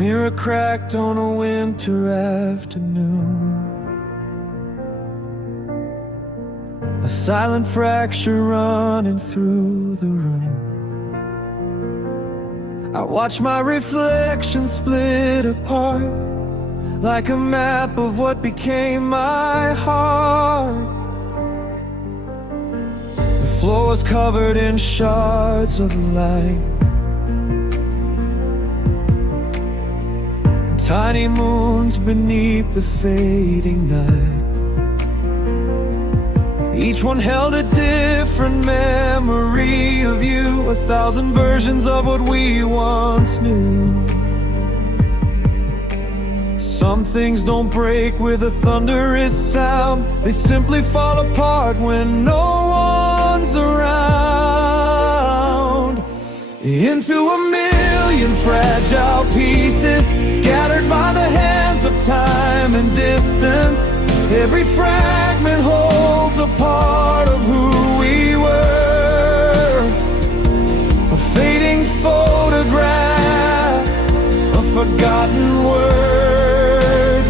mirror cracked on a winter afternoon. A silent fracture running through the room. I watch my reflection split apart, like a map of what became my heart. The floor was covered in shards of light, tiny moons beneath the fading night. Each one held a different memory of you, 1,000 versions of what we once knew. Some things don't break with a thunderous sound, they simply fall apart when no one's around. Into a million fragile pieces, scattered by the hands of time and distance. Every fragment holds a part of who we were. A fading photograph, a forgotten word.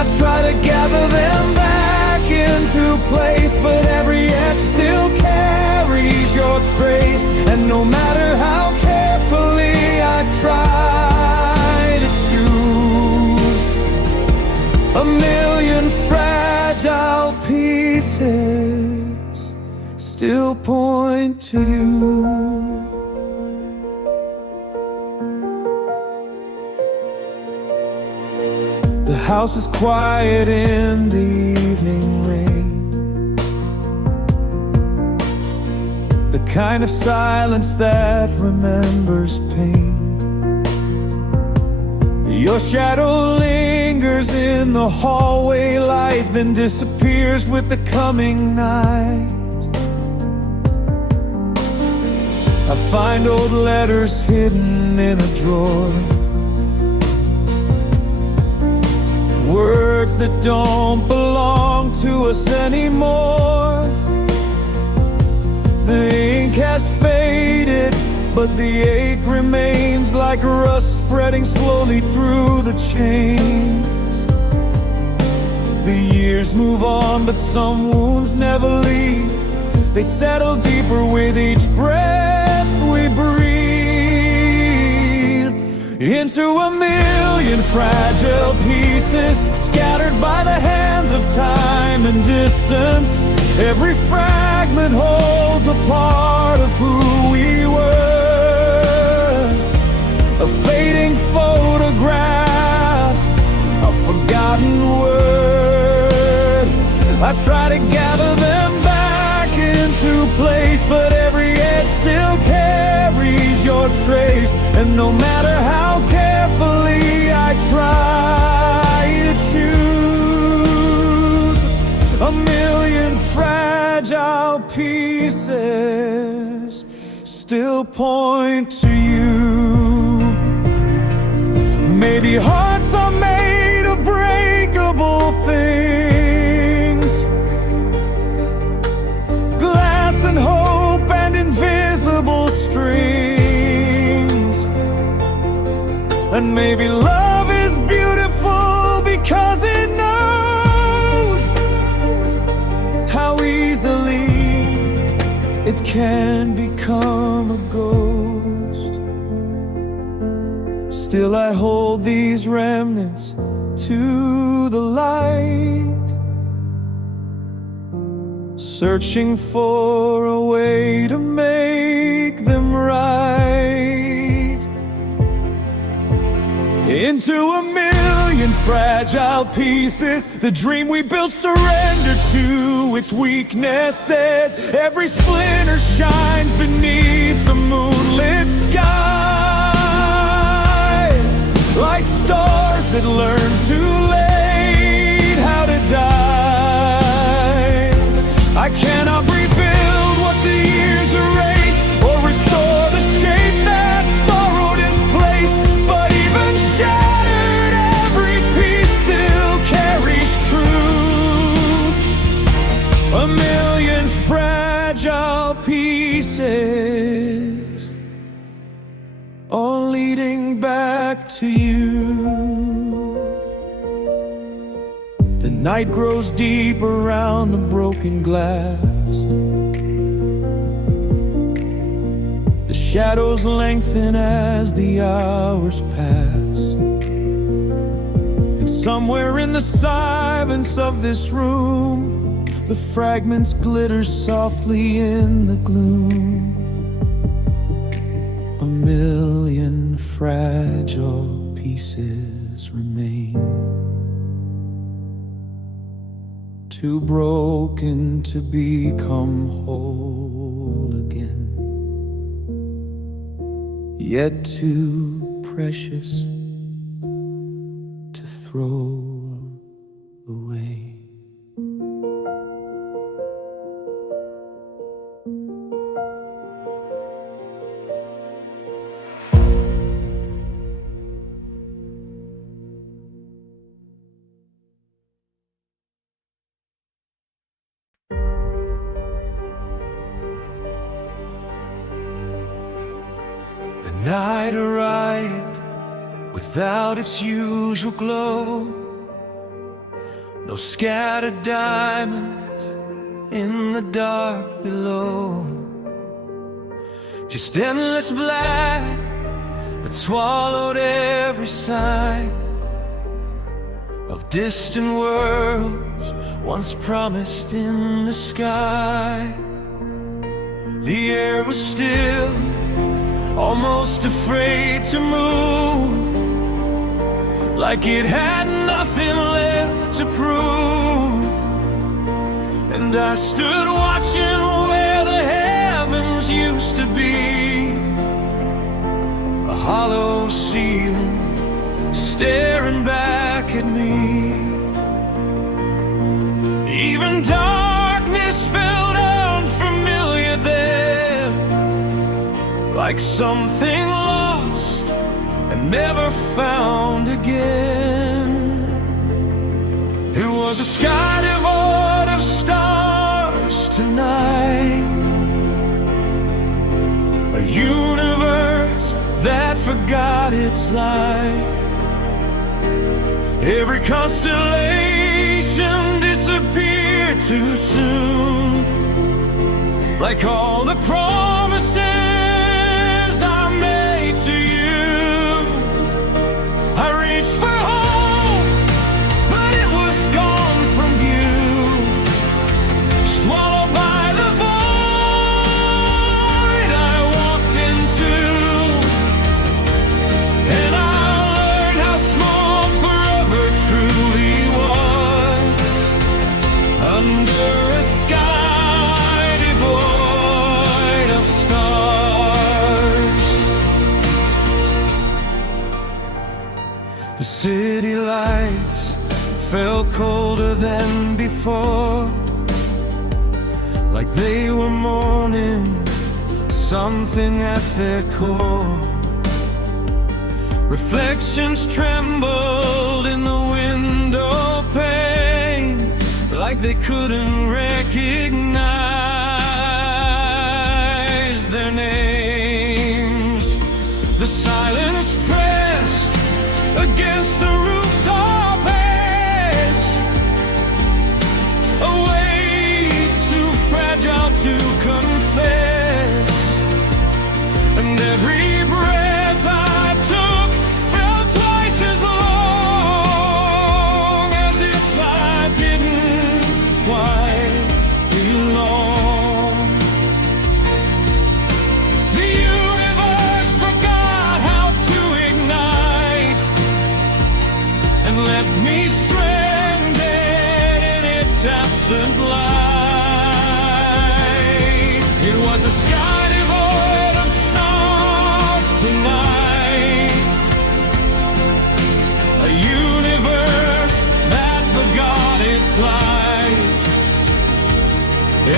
I try to gather them back into place, but every edge still carries your trace. And no matter how carefully I try to choose, a million fragile pieces still point to you. The house is quiet in the evening rain, the kind of silence that remembers pain. Your shadow lingers in the hallway light, then disappears with the coming night. I find old letters hidden in a drawer, words that don't belong to us anymore. The ink has faded, but the ache remains, like rust spreading slowly through the chains. The years move on, but some wounds never leave. They settle deeper with each breath we breathe. Into a million fragile pieces, scattered by the hands of time and distance. Every fragment holds a part of who we were. A fading photograph, a forgotten word. I try to gather them back into place, but every edge still carries your trace. And no matter how carefully I try to choose, a million fragile pieces still point to you. Maybe hearts are made of breakable things, glass and hope and invisible strings. And maybe love is beautiful because it knows how easily it can become a ghost. Still I hold these remnants to the light, searching for a way to make them right. Into a million fragile pieces, the dream we built surrendered to its weaknesses. Every splinter shines beneath the moonlit sky, like stars that learn too late how to die. I cannot rebuild what the years erased, or restore the shape that sorrow displaced. But even shattered, every piece still carries truth. A million fragile pieces, all leading back back to you. The night grows deep around the broken glass. The shadows lengthen as the hours pass. And somewhere in the silence of this room, the fragments glitter softly in the gloom. A million fragile pieces remain, too broken to become whole again, yet too precious to throw away. The night arrived without its usual glow. No scattered diamonds in the dark below. Just endless black that swallowed every sign of distant worlds once promised in the sky. The air was still, almost afraid to move, like it had nothing left to prove. And I stood watching where the heavens used to be, a hollow ceiling staring back at me. Even darkness felt unfamiliar there, like something lost and never found again. It was a sky devoid of stars tonight, a universe that forgot its light. Every constellation disappeared too soon, like all the promises I made to you. I reached for hope, but it was gone from view, swallowed by the void I walked into. And I learned how small forever truly was, under a sky devoid of stars. The city lights felt colder than before, like they were mourning something at their core. Reflections trembled in the window pane, like they couldn't recognize their names. The silence pressed against the rooftop edge, a weight too fragile to confess. And every breath I took felt twice as long, as if I didn't quite belong. The universe forgot how to ignite, and left me stranded in its absent light. It was a sky devoid of stars tonight, a universe that forgot its light.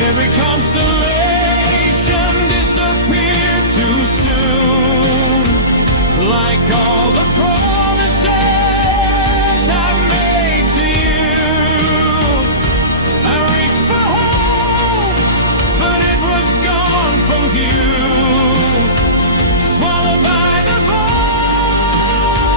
Every constellation disappeared too soon, like all the promises I made to you. I reached for hope, but it was gone from view, swallowed by the void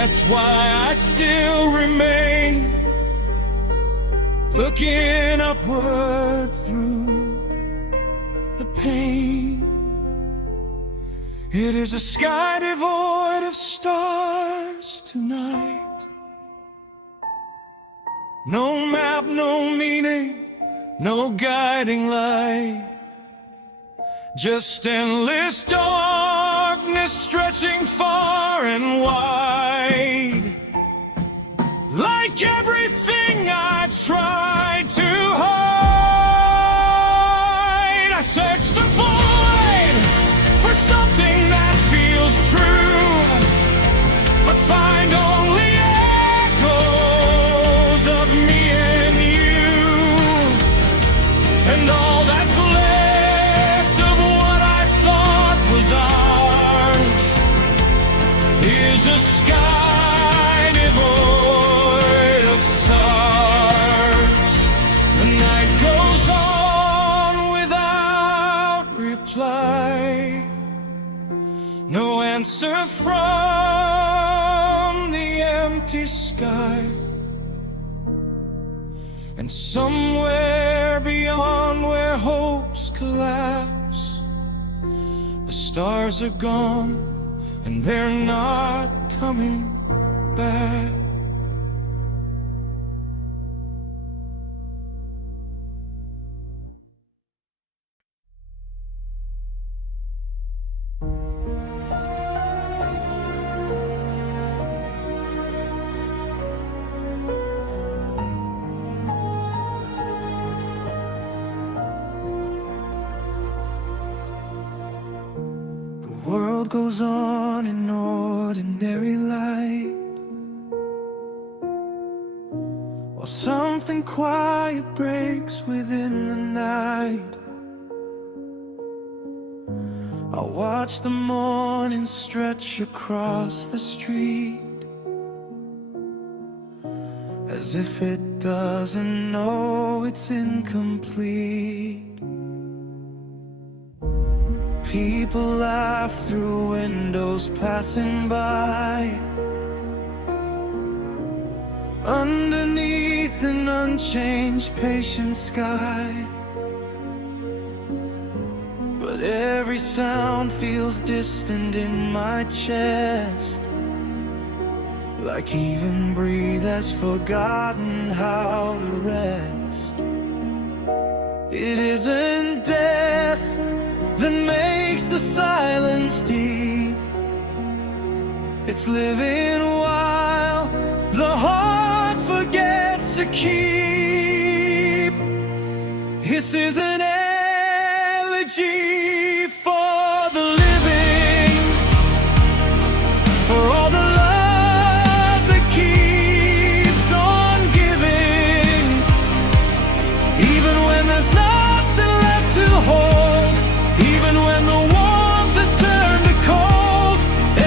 That's why I still remain looking upward through the pain. It is a sky devoid of stars tonight. No map, no meaning, no guiding light. Just endless darkness stretching far and wide. Like everything I tried to hide, I search the void for something that feels true, but find only echoes of me and you. And all that's left of what I thought was ours is a sky devoid of stars. The night goes on without reply. No answer from the empty sky. And somewhere beyond where hopes collapse, the stars are gone and they're not coming back. The world goes on in ordinary light, while something quiet breaks within the night. I watch the morning stretch across the street, as if it doesn't know it's incomplete. People laugh through windows passing by, underneath an unchanged patient sky. But every sound feels distant in my chest, like even breathe has forgotten how to rest. It isn't death that makes the silence deep, it's living while the heart forgets to keep. This is an elegy for the living, for all the love that keeps on giving, even when there's nothing left to hold, even when the warmth has turned to cold.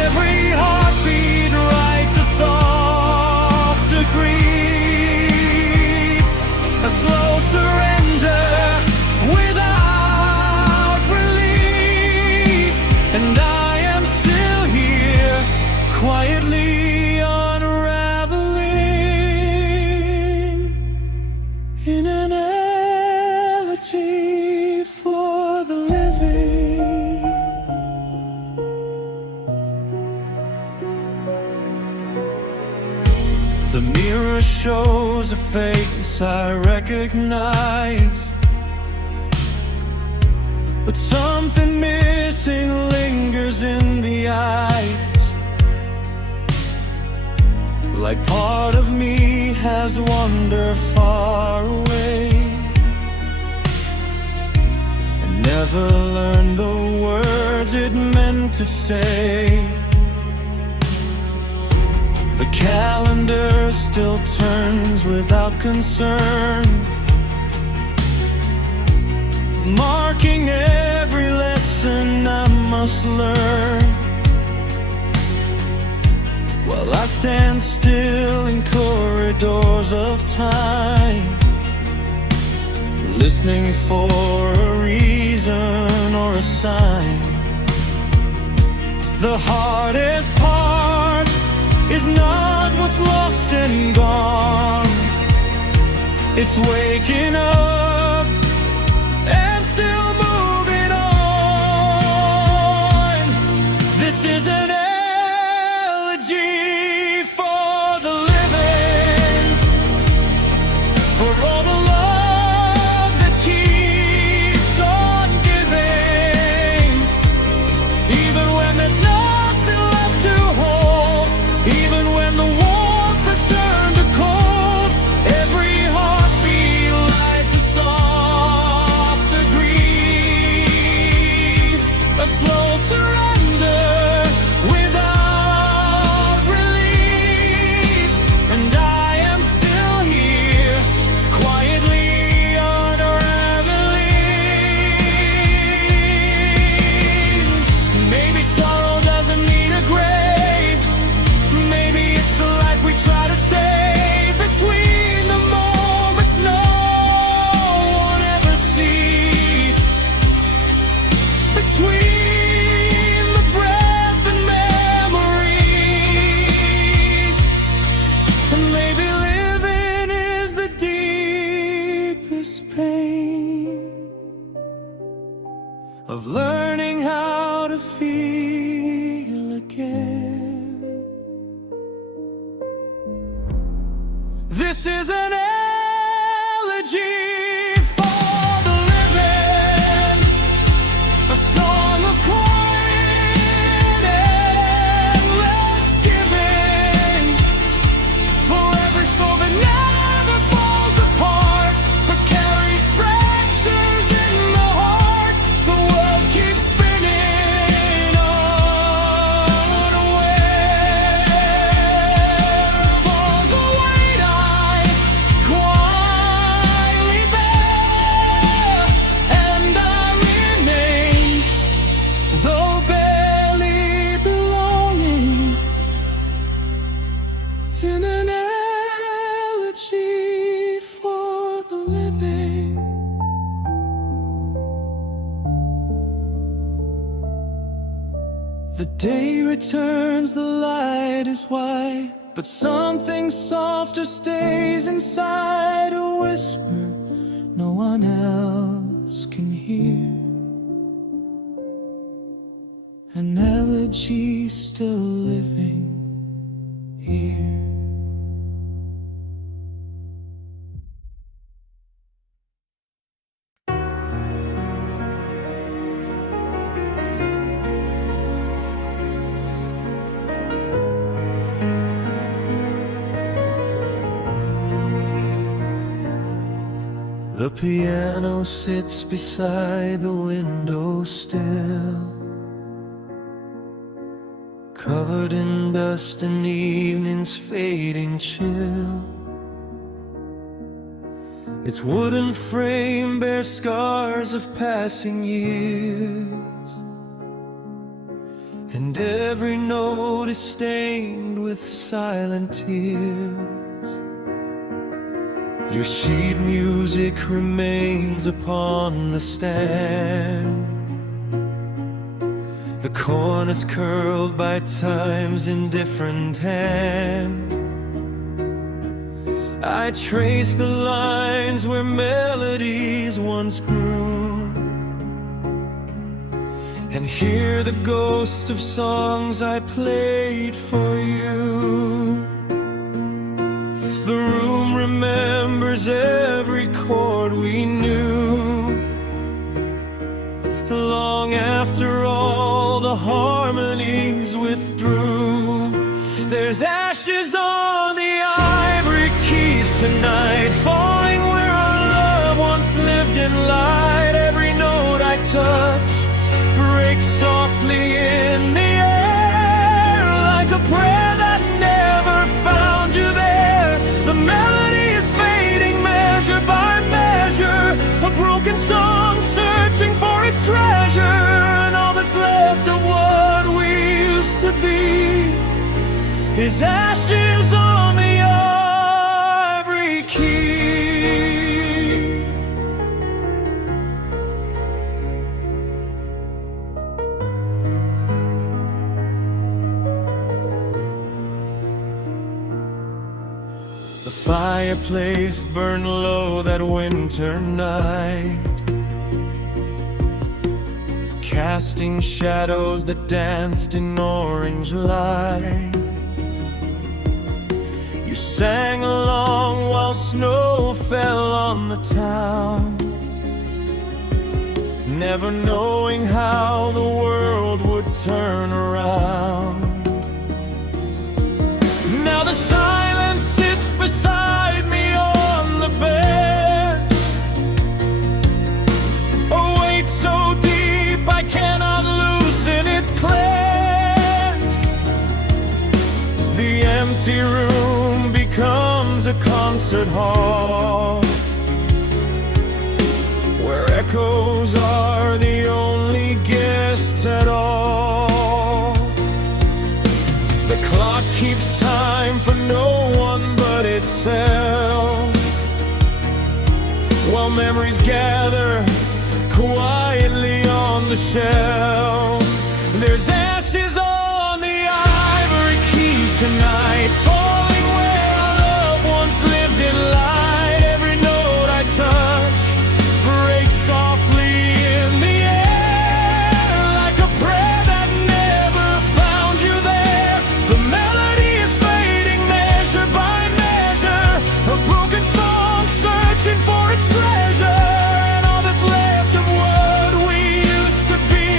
Every heartbeat writes a softer grief, a slow surrender without relief. And I am still here, quietly unraveling in an elegy for the living. The mirror shows a face I recognize, but something missing lingers in the eyes. Like part of me has wandered far away and never learned the words it meant to say. The calendar still turns without concern, marking every lesson I must learn, while I stand still in corridors of time, listening for a reason or a sign. The hardest part is not what's lost and gone. It's waking up and still moving on. This is an elegy for the living, for all the love that keeps on giving, even when there's nothing left to hold, even when the warmth has turned to cold. Every heartbeat lies a softer grief, a slow surrender without relief. And I am still here, quietly unraveling. Maybe sorrow doesn't need a grave. Maybe it's the life we try to save between the moments no one ever sees, between the breath and memories. And maybe living is the deepest pain of learning how to feel again. This is an elegy for the living, a song of quiet endless giving, for every soul that never falls apart but carries fractures in the heart. The world keeps spinning unaware of all the weight I quietly bear, and I remain, though barely belonging, in an elegy for the living. The day returns, the light is white, but something softer stays inside, a whisper no one else can hear, an elegy still living here. The piano sits beside the window still, covered in dust and evening's fading chill. Its wooden frame bears scars of passing years, and every note is stained with silent tears. Your sheet music remains upon the stand, the corners curled by time's indifferent hand. I trace the lines where melodies once grew, and hear the ghost of songs I played for you. The room remembers every chord we knew, long after all the harmonies withdrew. There's ashes on the ivory keys tonight, falling where our love once lived in light. Every note I touch breaks softly in the air, like a prayer that never found you there. The melody is fading measure by measure, a broken song searching for its treasure. And all that's left of what we used to be is ashes on the ivory key. fireplace burned low that winter night, casting shadows that danced in orange light. You sang along while snow fell on the town, never knowing how the world would turn around. Now the silence sits beside me on the bed, a weight so deep I cannot loosen its clench. The empty room becomes a concert hall, where echoes are the only guests at all. The clock keeps time for no one but itself, while memories gather quietly on the shelf. There's ashes on the ivory keys tonight, falling where our love once lived in light. Every note I touch breaks softly in the air, like a prayer that never found you there. The melody is fading measure by measure, a broken song searching for its treasure. And all that's left of what we used to be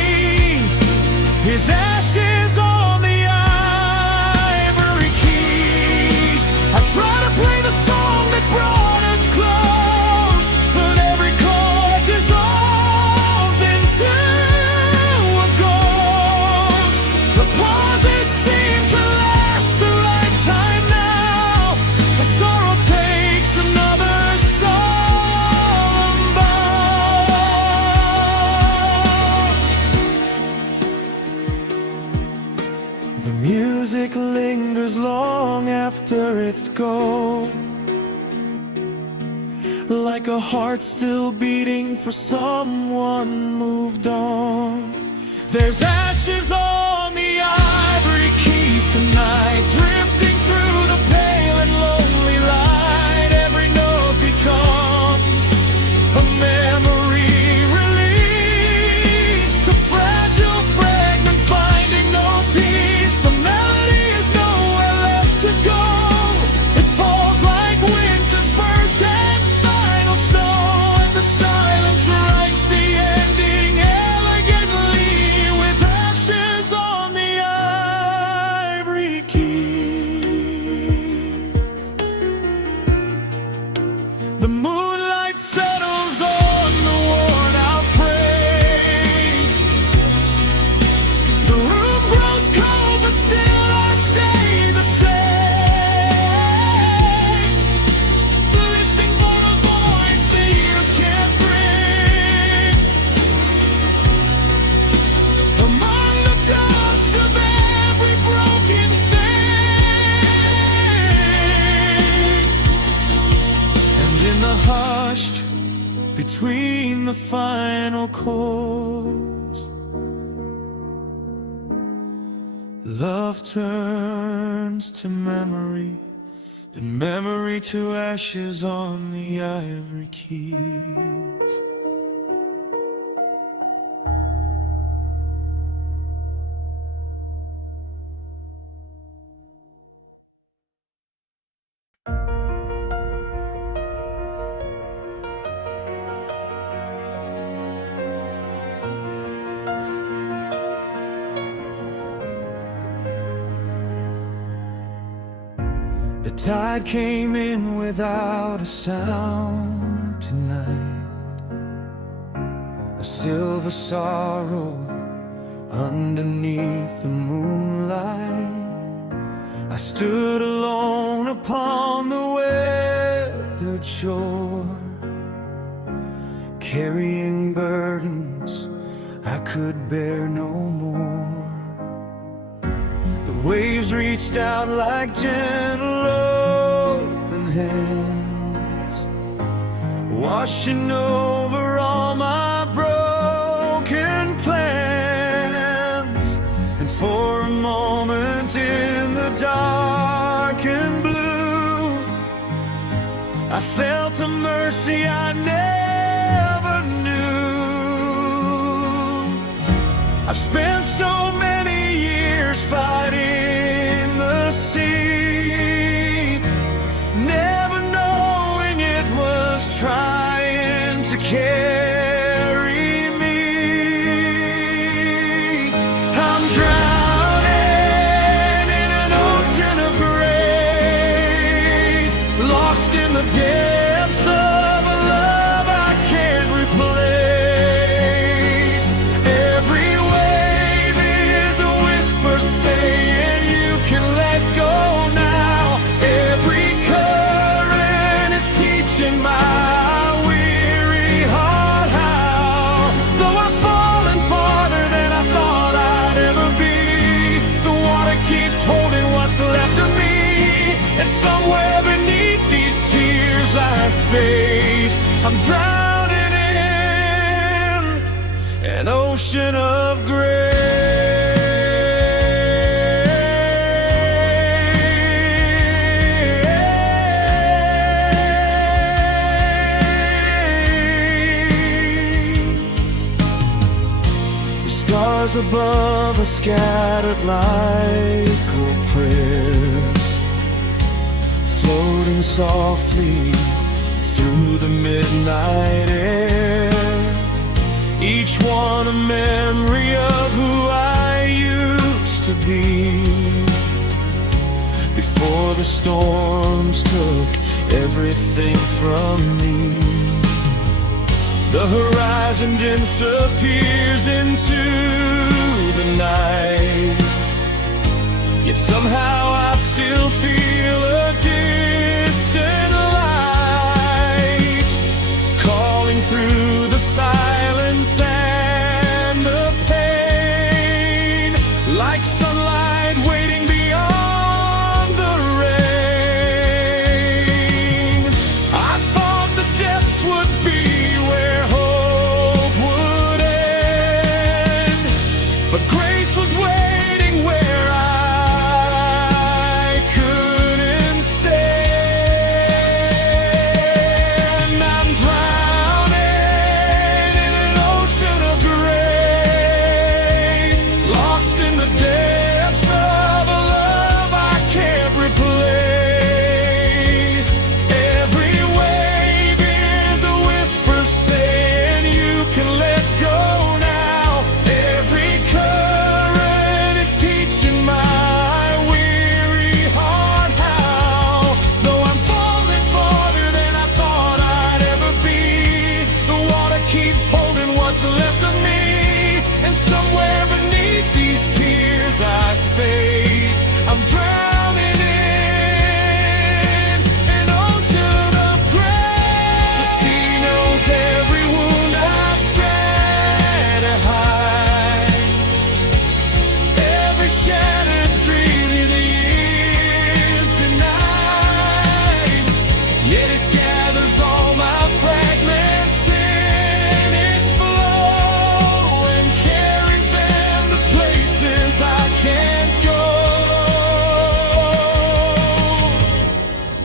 is ashes on the ivory keys. I try to play the song that brought us close, but every chord dissolves into a ghost. The pauses seem to last a lifetime now. The sorrow takes another solemn bow. The music lingers long after it's gone, like a heart still beating for someone moved on. There's ashes on the ivory keys tonight, drifting through the pale and lonely light. Every note becomes a memory released, a fragile fragment finding no peace. The melody is nowhere left to go. It falls like winter's first and final snow, and the silence writes the ending elegantly with ashes on the ivory keys. The moonlight settles on the worn-out frame. The room grows cold, but still I stay the same, listening for a voice the years can't bring. Among the dust of every broken thing, and in the hush between the final chords, love turns to memory, then memory to ashes on the ivory keys. The tide came in without a sound tonight, a silver sorrow underneath the moonlight. I stood alone upon the weathered shore, carrying burdens I could bear no more. The waves reached out like gentle open hands, washing over all my broken plans. And for a moment in the dark and blue, felt a mercy I never knew. I've spent so many years fighting the sea, never knowing it was trying to carry me. I'm drowning in an ocean of grace, lost in the depths of a love I can't replace. Every wave is a whisper saying you can let go now. Every current is teaching my weary heart how. Though I've fallen farther than I thought I'd ever be, the water keeps holding what's left of me, and somewhere beneath these tears I face, I'm drowning in an ocean of grace. The stars above are scattered lyrical prayers, floating softly through the midnight air, each one a memory of who I used to be, before the storms took everything from me. The horizon disappears into the night, yet somehow I still feel a distant light calling through the silence and the pain, like sunlight waiting beyond the rain. I thought the depths would be where hope would end, but grace was waiting where I couldn't stand. I'm drowning in an ocean of grace, lost in the depths of a love I can't replace. Every wave is a whisper saying you can let go now. Every current is teaching my weary heart how. Though I'm falling farther than I thought I'd ever be, the water keeps holding what's left of me, and somewhere beneath these tears I face, I'm drowning in an ocean of grace. The sea knows every wound I've tried to hide, every shattered dream in the years denied, yet it gathers all my fragments in its flow and carries them to places I can't go.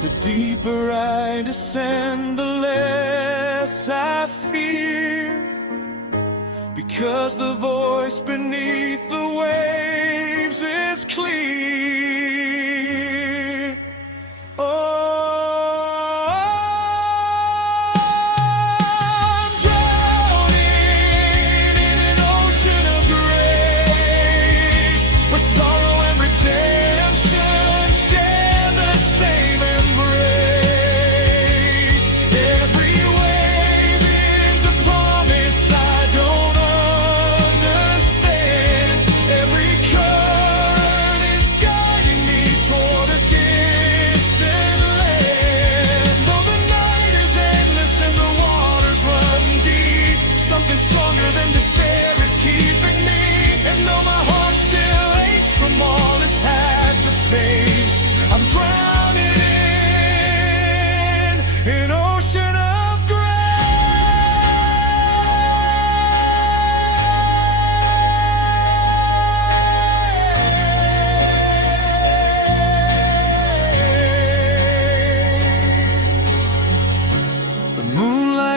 The deeper I descend, the less I fear, because the voice beneath the waves is clear. Oh, I'm drowning in an ocean of grace, where sorrow and redemption share the same embrace. Every wave is a promise I don't understand. Every current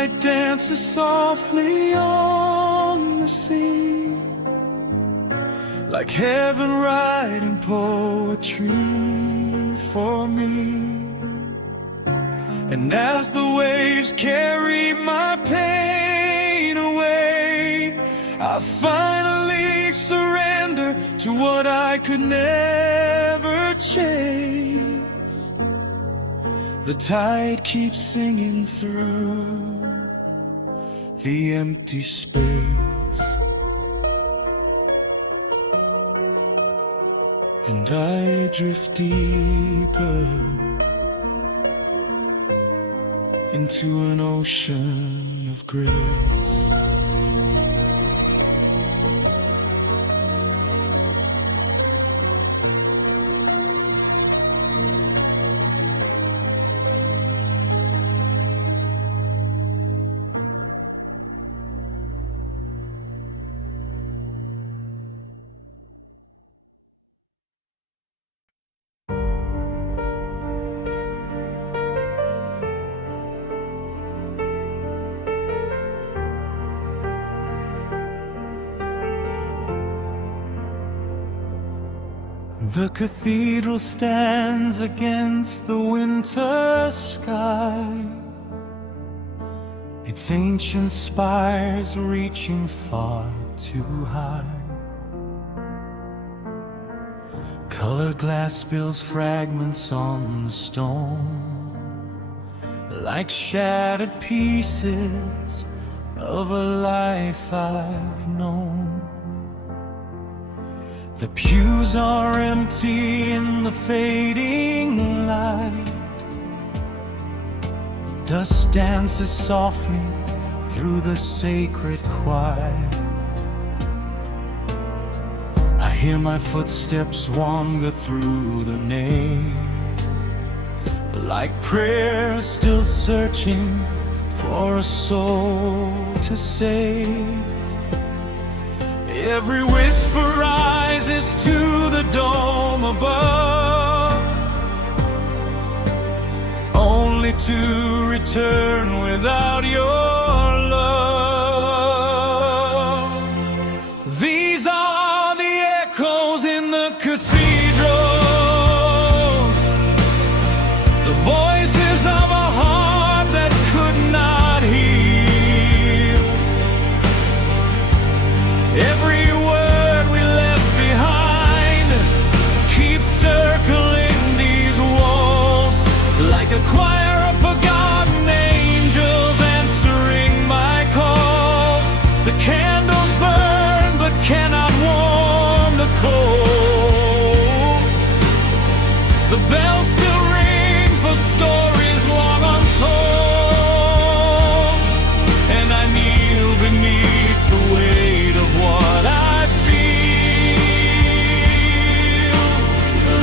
light dances softly on the sea, like heaven writing poetry for me. And as the waves carry my pain away, I finally surrender to what I could never chase. The tide keeps singing through the empty space, and I drift deeper into an ocean of grace. The cathedral stands against the winter sky, its ancient spires reaching far too high. Color glass spills fragments on the stone, like shattered pieces of a life I've known. The pews are empty in the fading light. Dust dances softly through the sacred choir. I hear my footsteps wander through the nave, like prayers still searching for a soul to save. Every whisper rises to the dome above, only to return without your love. These are the echoes in the cathedral, the voices of a heart that could not heal. Every word we left behind keeps circling these walls, like a choir of forgotten angels answering my calls. The candles burn but cannot warm the cold. The bells still ring for stories long untold, and I kneel beneath the weight of what I feel,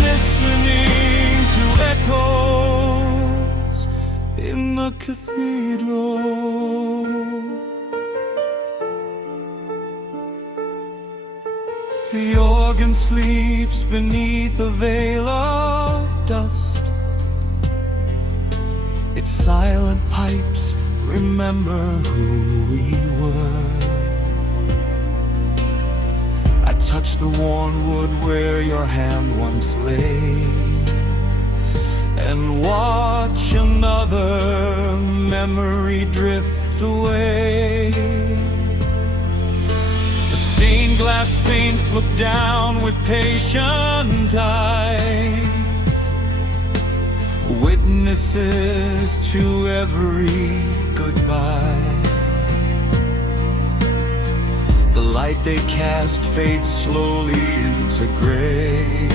listening to echoes in the cathedral. The organ sleeps beneath a veil of dust, its silent pipes remember who we were. I touch the worn wood where your hand once lay, and watch another memory drift away. The stained glass saints look down with patient eyes, witnesses to every goodbye. The light they cast fades slowly into gray,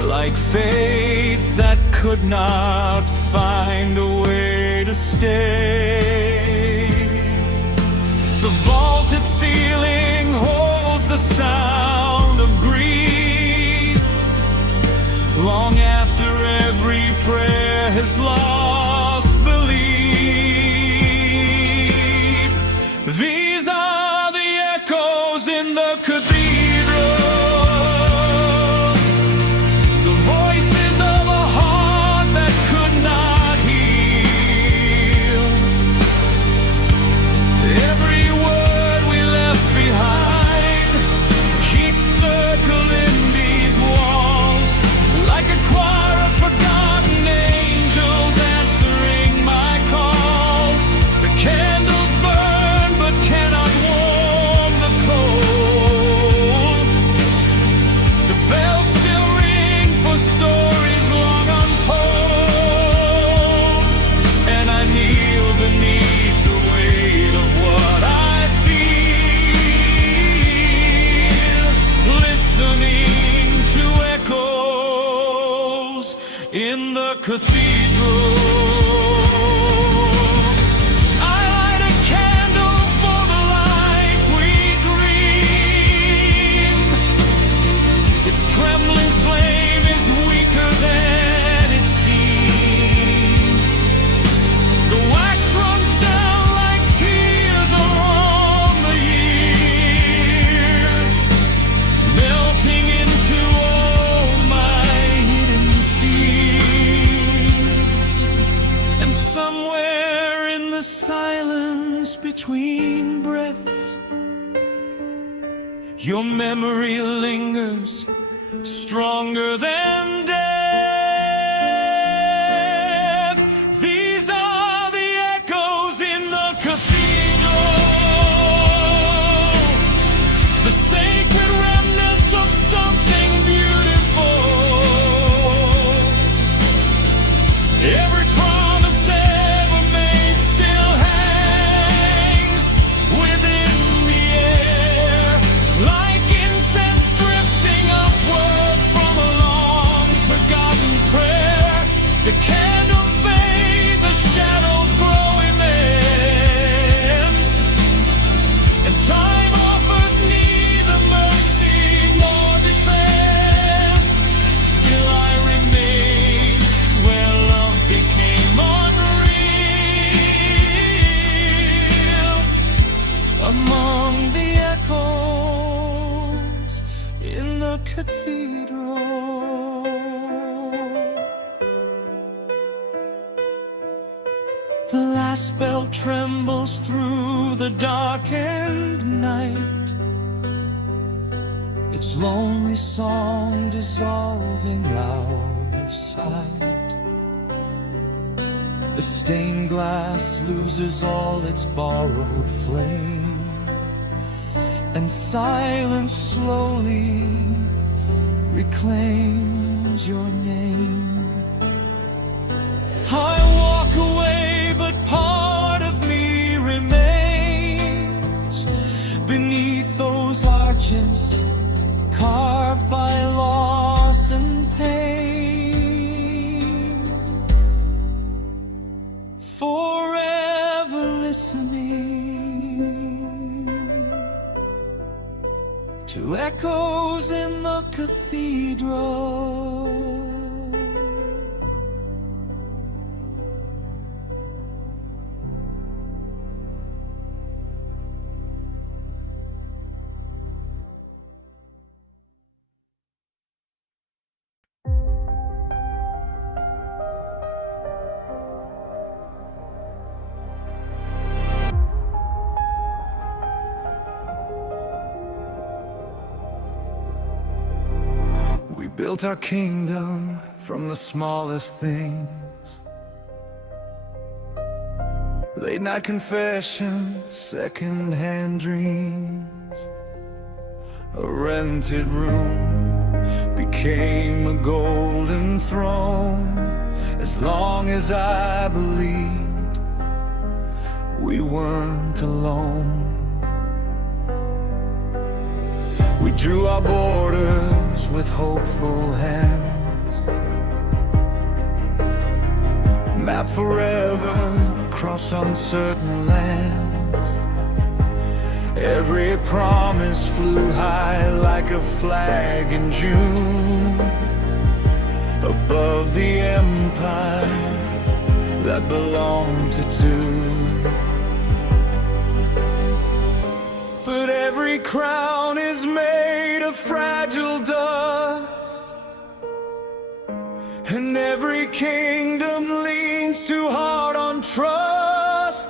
like faith that could not find a way to stay. The vaulted ceiling holds the sound of grief, long after every prayer has lost belief. These are the echoes in the cathedral, the voices of a heart that could not heal. distance between breaths. Your memory lingers stronger than death. These are the echoes in the cathedral, the sacred remnants of something beautiful. Every promise ever made still hangs within the air, like incense drifting upward from a long forgotten prayer. The candles fade, the shadows grow immense, and time offers neither mercy nor defense. Still I remain where love became unreal, among the echoes in the cathedral. The last bell trembles through the darkened night, its lonely song dissolving out of sight. The stained glass loses all its borrowed flame, and silence slowly reclaims your name. I walk away, but part of me remains beneath those arches, carved by loss and pain. Forever listening to echoes in the cathedral. We built our kingdom from the smallest things. Late night confessions, second-hand dreams. A rented room became a golden throne. As long as I believed we weren't alone. We drew our borders with hopeful hands, mapped forever across uncertain lands. Every promise flew high like a flag in June, above the empire that belonged to two. But every crown is made of fragile dust, and every kingdom leans too hard on trust.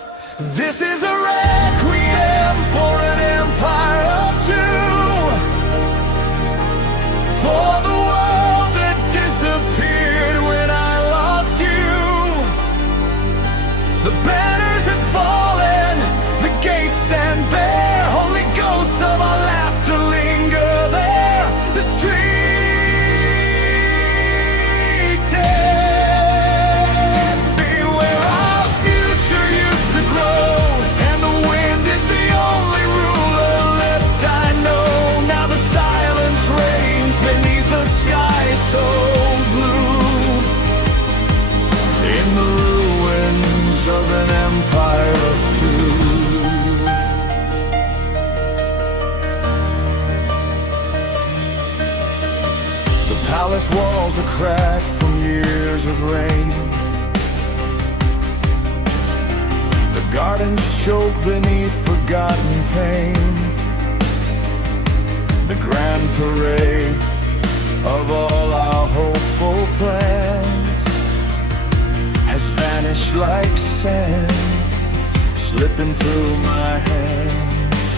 This is a requiem for an empire of two, for the world that disappeared when I lost you. The banners have fallen, the gates stand bare. Only ghosts of our laughter linger there. The streets be where our future used to grow, and the wind is the only ruler left I know. Now the silence reigns beneath a sky so blue, in the ruins of an empire of two. Palace walls are cracked from years of rain. The gardens choke beneath forgotten pain. The grand parade of all our hopeful plans has vanished like sand, slipping through my hands.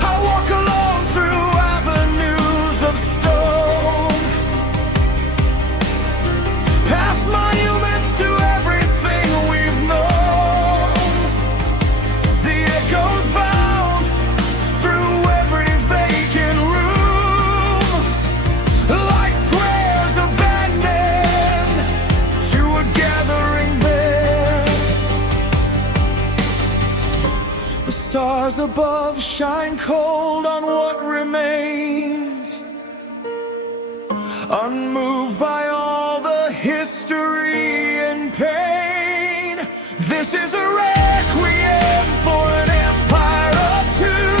I walk alone through avenues of stone, past monuments to everything we've known. The echoes bounce through every vacant room, like prayers abandoned to a gathering there. The stars above shine cold on what remains, unmoved by all the history and pain. This is a requiem for an empire of two,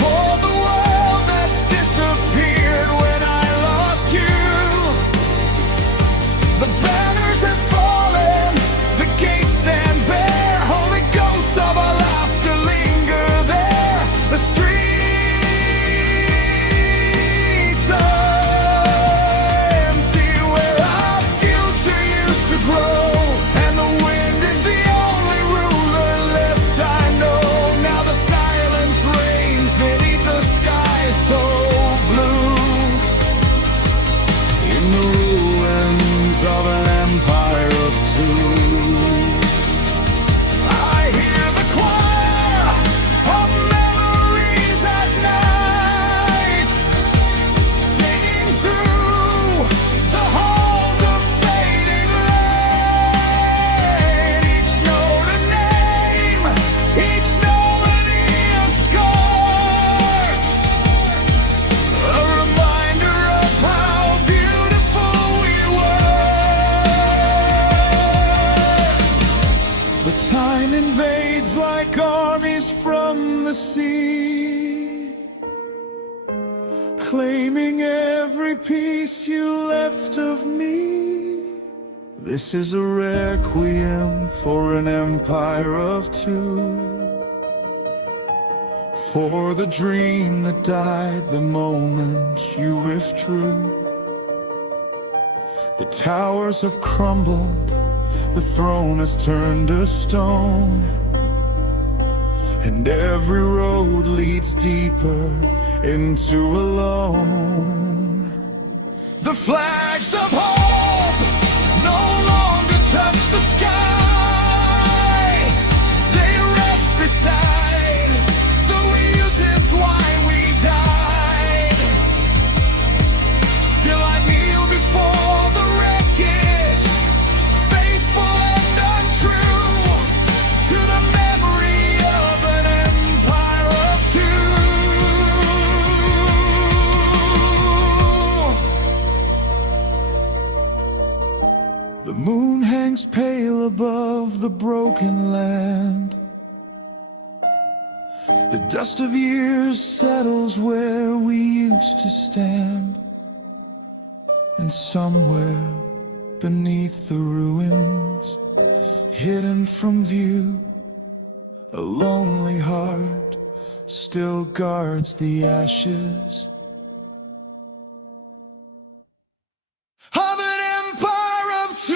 for the world that disappeared when I lost you. The banners have fallen, the gates stand bare, only ghosts of our laughter linger there. The streets are empty where our future used to grow, and the wind is the only ruler left I know. Now the silence reigns beneath the sky so blue, in the ruins of an empire of two. I hear the choir of memories at night, singing through the halls of fading light. Each note a name, each melody a scar, a reminder of how beautiful we were. But time invades like armies from the sea, claiming every piece you left of me. This is a requiem for an empire of two, for the dream that died the moment you withdrew. The towers have crumbled, the throne has turned to stone, and every road leads deeper into alone. The flags of hope no longer touch the sky. They rest beside the reasons why we died. Still I kneel before the wreckage, faithful and untrue to the memory of an empire of two. The moon hangs pale above the broken land. The dust of years settles where we used to stand. And somewhere beneath the ruins, hidden from view, a lonely heart still guards the ashes of an empire of two.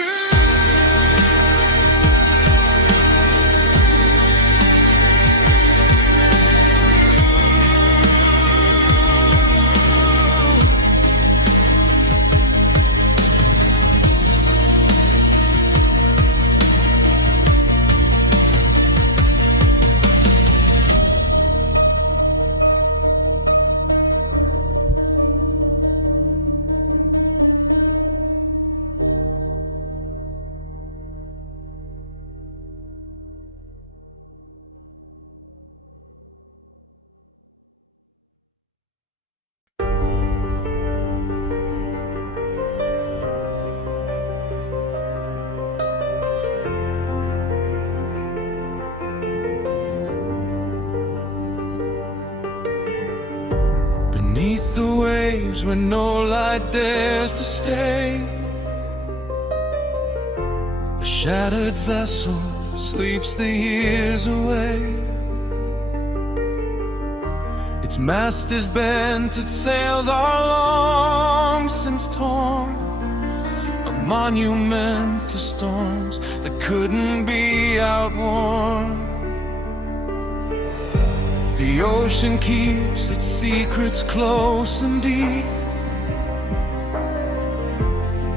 Beneath the waves where no light dares to stay, a shattered vessel sleeps the years away. Its mast is bent, its sails are long since torn. A monument to storms that couldn't be outworn. The ocean keeps its secrets close and deep,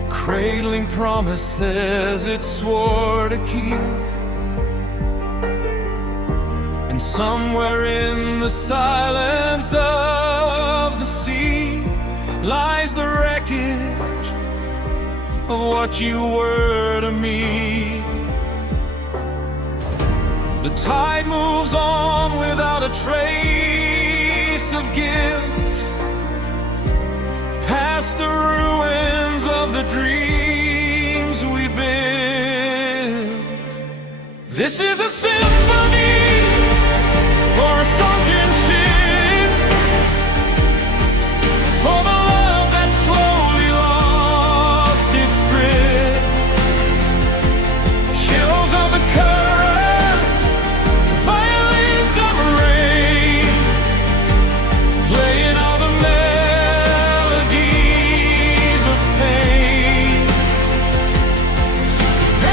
cradling promises it swore to keep. And somewhere in the silence of the sea lies the wreckage of what you were to me. The tide moves on without a trace of guilt, past the ruins of the dreams we built. This is a symphony for a sunken ship, for the love that slowly lost its grip. Chills of the current, violins of rain, playing all the melodies of pain.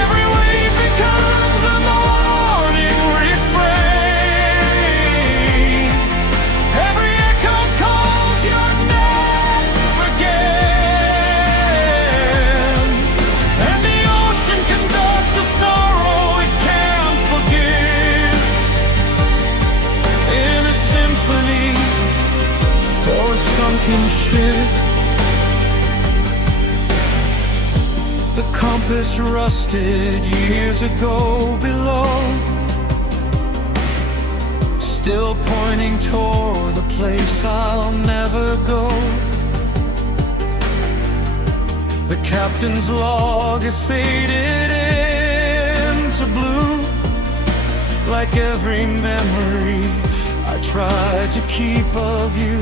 Every wave becomes a morning refrain. Every echo calls your name again. And the ocean conducts a sorrow it can't forgive, in a symphony for a sunken ship. The compass rusted years ago below, still pointing toward the place I'll never go. The captain's log is faded into blue, like every memory I tried to keep of you.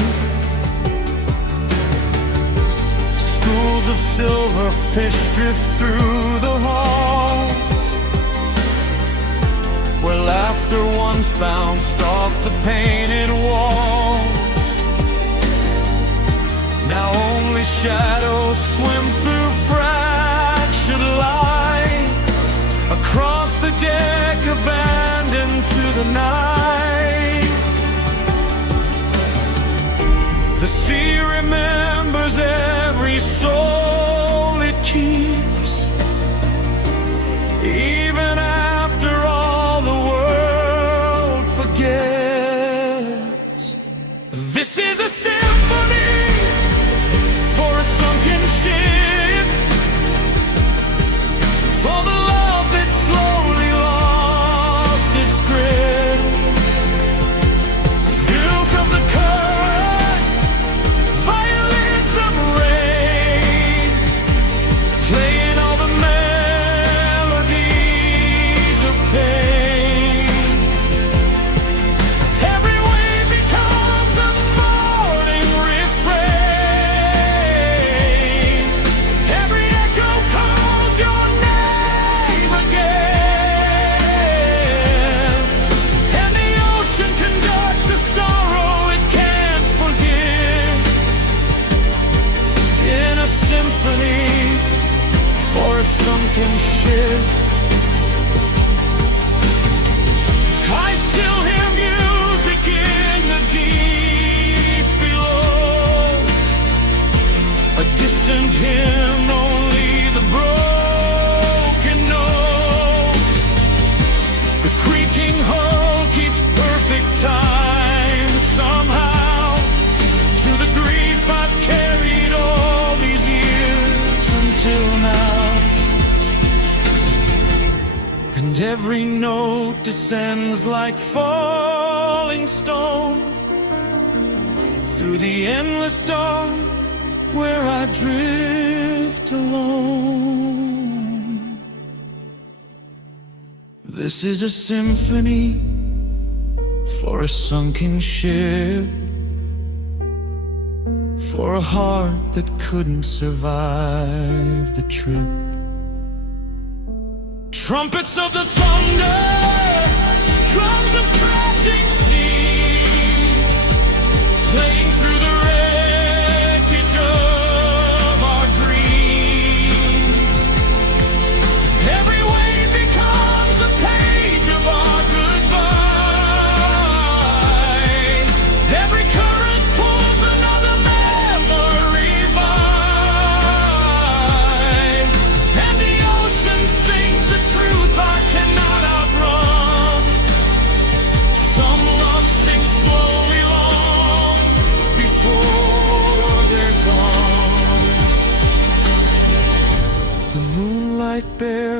Schools of silver fish drift through the halls, where laughter once bounced off the painted walls. Now only shadows swim through fractured light, across the deck abandoned to the night. The sea remembers every soul it keeps, even after all the world forgets. This is a symphony for a sunken ship, for the love that slowly lost its grip. Youth of the current, violins of rain, playing all the melodies of pain. Every wave becomes a morning refrain. Every echo calls your name again. And the ocean conducts a sorrow it can't forgive, in a symphony for a sunken ship. I still hear music in the deep below, a distant hymn only the broken know. The creaking hull keeps perfect time somehow, to the grief I've carried all these years until now. And every note descends like falling stone through the endless dark where I drift alone. This is a symphony for a sunken ship, for a heart that couldn't survive the trip. Trumpets of the thunder, drums of crashing seas, playing through the wreckage of our dreams.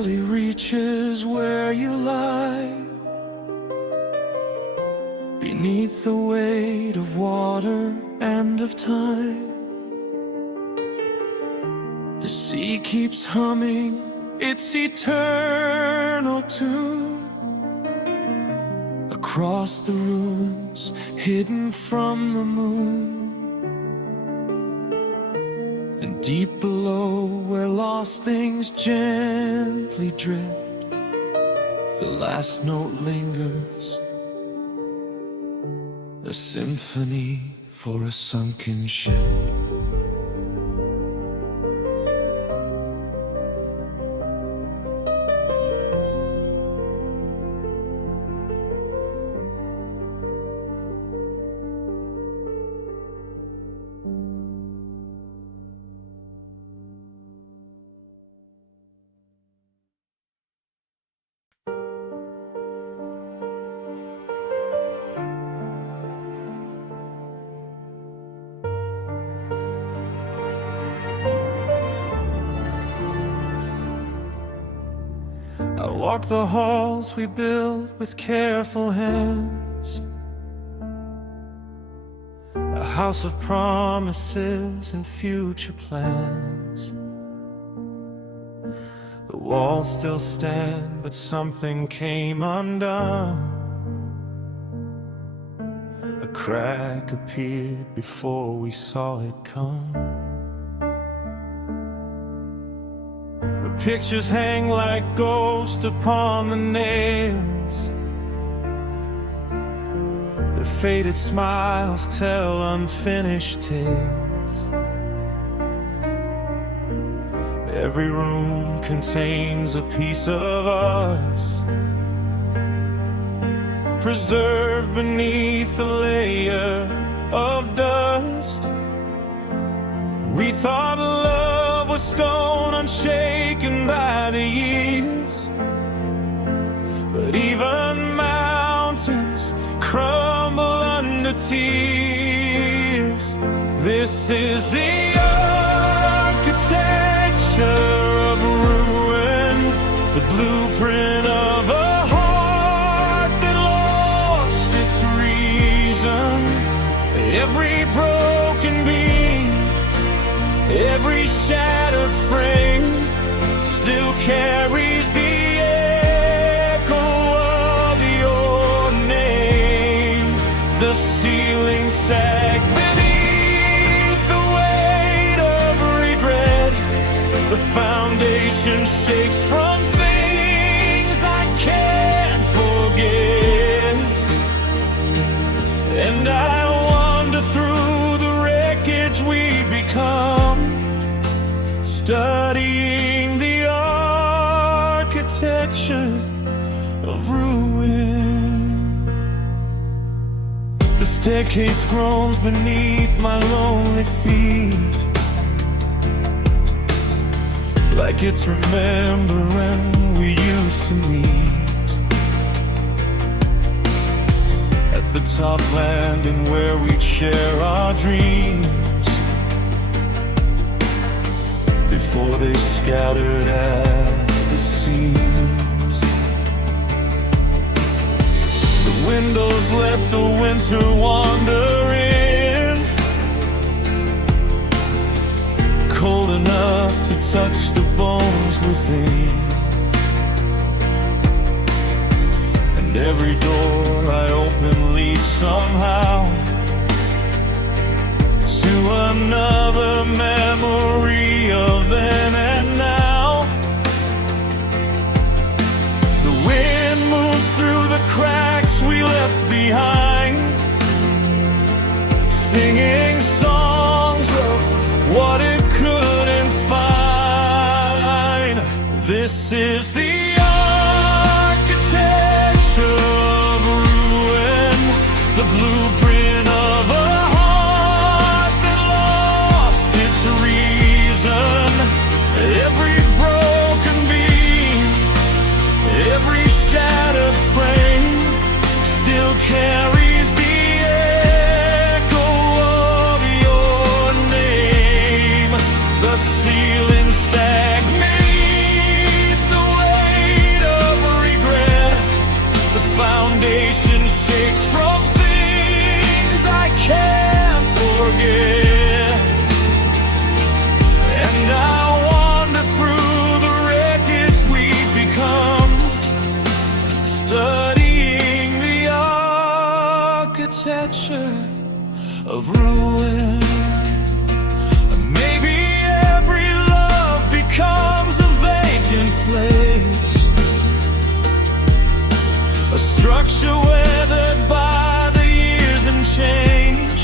barely reaches where you lie, beneath the weight of water and of time. The sea keeps humming its eternal tune across the ruins hidden from the moon. And deep below, where lost things gently drift, the last note lingers, a symphony for a sunken ship. I walk the halls we built with careful hands, a house of promises and future plans. The walls still stand, but something came undone. A crack appeared before we saw it come. Pictures hang like ghosts upon the nails. The faded smiles tell unfinished tales. Every room contains a piece of us, preserved beneath a layer of dust. We thought love was stone unshaken by the years, but even mountains crumble under tears. This is the architecture of ruin, the blueprint of a heart that lost its reason. Every broken beam, every shattered frame still carries the echo of your name. The ceiling sagged beneath the weight of regret. The foundation shakes from things I can't forget. And I wander through the wreckage we become, studying the architecture of ruin. The staircase groans beneath my lonely feet, like it's remembering we used to meet at the top landing where we'd share our dreams before they scattered at the seams. The windows let the winter wander in, cold enough to touch the bones within. And every door I open leads somehow to another memory of then and now. The wind moves through the cracks we left behind, singing songs of what it couldn't find. This is the architecture of ruin, the blueprint of a heart that lost its reason. of ruin. Maybe every love becomes a vacant place, a structure weathered by the years and change.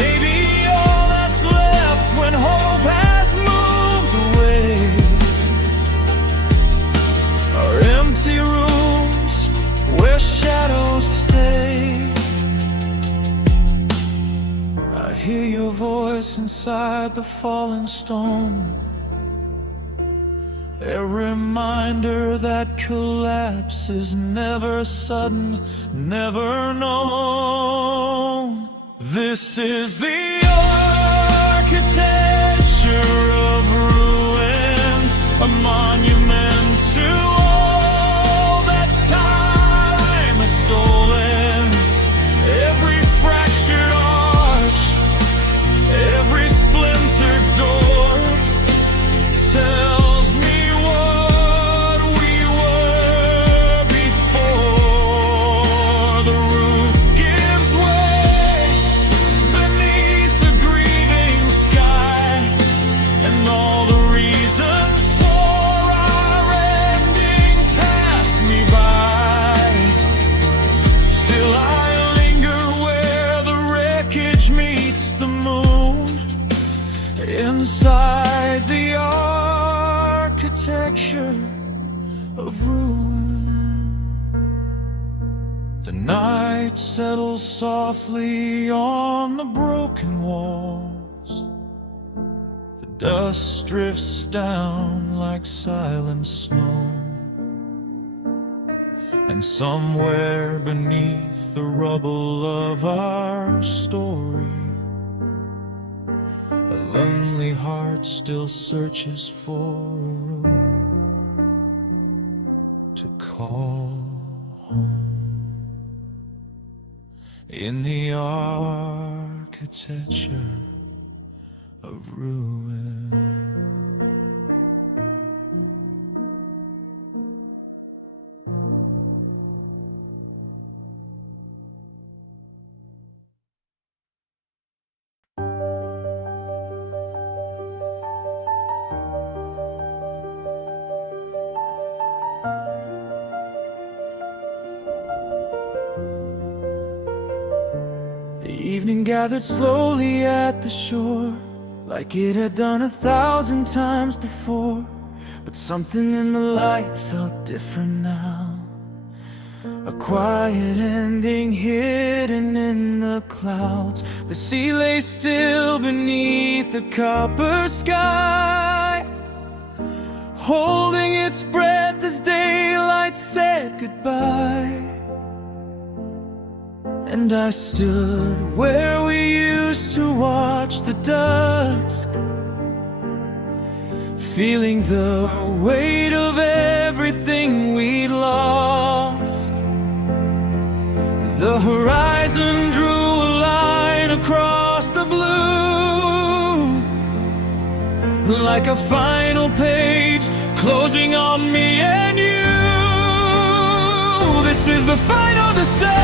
Maybe all that's left when hope has moved away are empty rooms where shadows stay. I hear your voice inside the fallen stone, a reminder that collapse is never sudden, never known. This is the architecture of ruin, a monument to all that time has stolen. Every fractured arch, every splintered door tells me what we were before. The roof gives way beneath the grieving sky, and all the reasons for our ending pass me by. Still I linger where the wreckage meets the moon, inside the architecture of ruin. The night settles softly on the broken walls. The dust drifts down like silent snow, and somewhere beneath the rubble of our story, a lonely heart still searches for a room to call home. In the architecture of ruin. The evening gathered slowly at the shore, like it had done 1,000 times before. But something in the light felt different now, a quiet ending hidden in the clouds. The sea lay still beneath the copper sky, holding its breath as daylight said goodbye. And I stood where we used to watch the dusk, feeling the weight of everything we'd lost. The horizon drew a line across the blue, like a final page closing on me and you. This is the final descent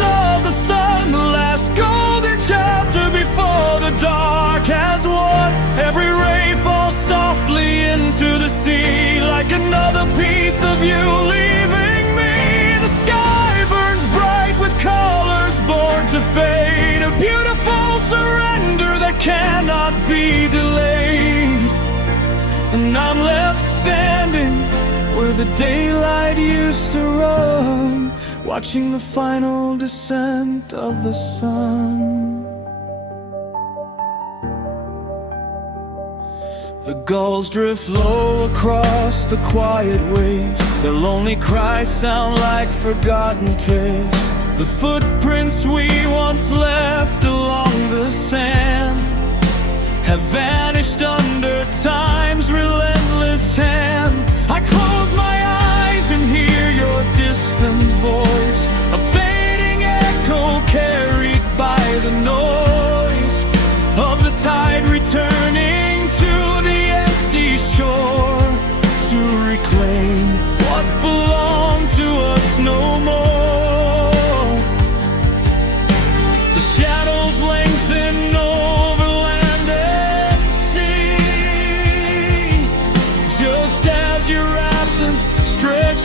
of the sun, the last golden chapter before the dark has won. Every ray falls softly into the sea, like another piece of you leaving me. The sky burns bright with colors born to fade, a beautiful surrender that cannot be delayed. And I'm left standing where the daylight used to run, watching the final descent of the sun. The gulls drift low across the quiet waves, their lonely cries sound like forgotten trails. The footprints we once left along the sand have vanished under time's relentless hand. I close my eyes and hear your distant voice, a fading echo carried by the noise of the tide returning to the empty shore, to reclaim what belonged to us no more.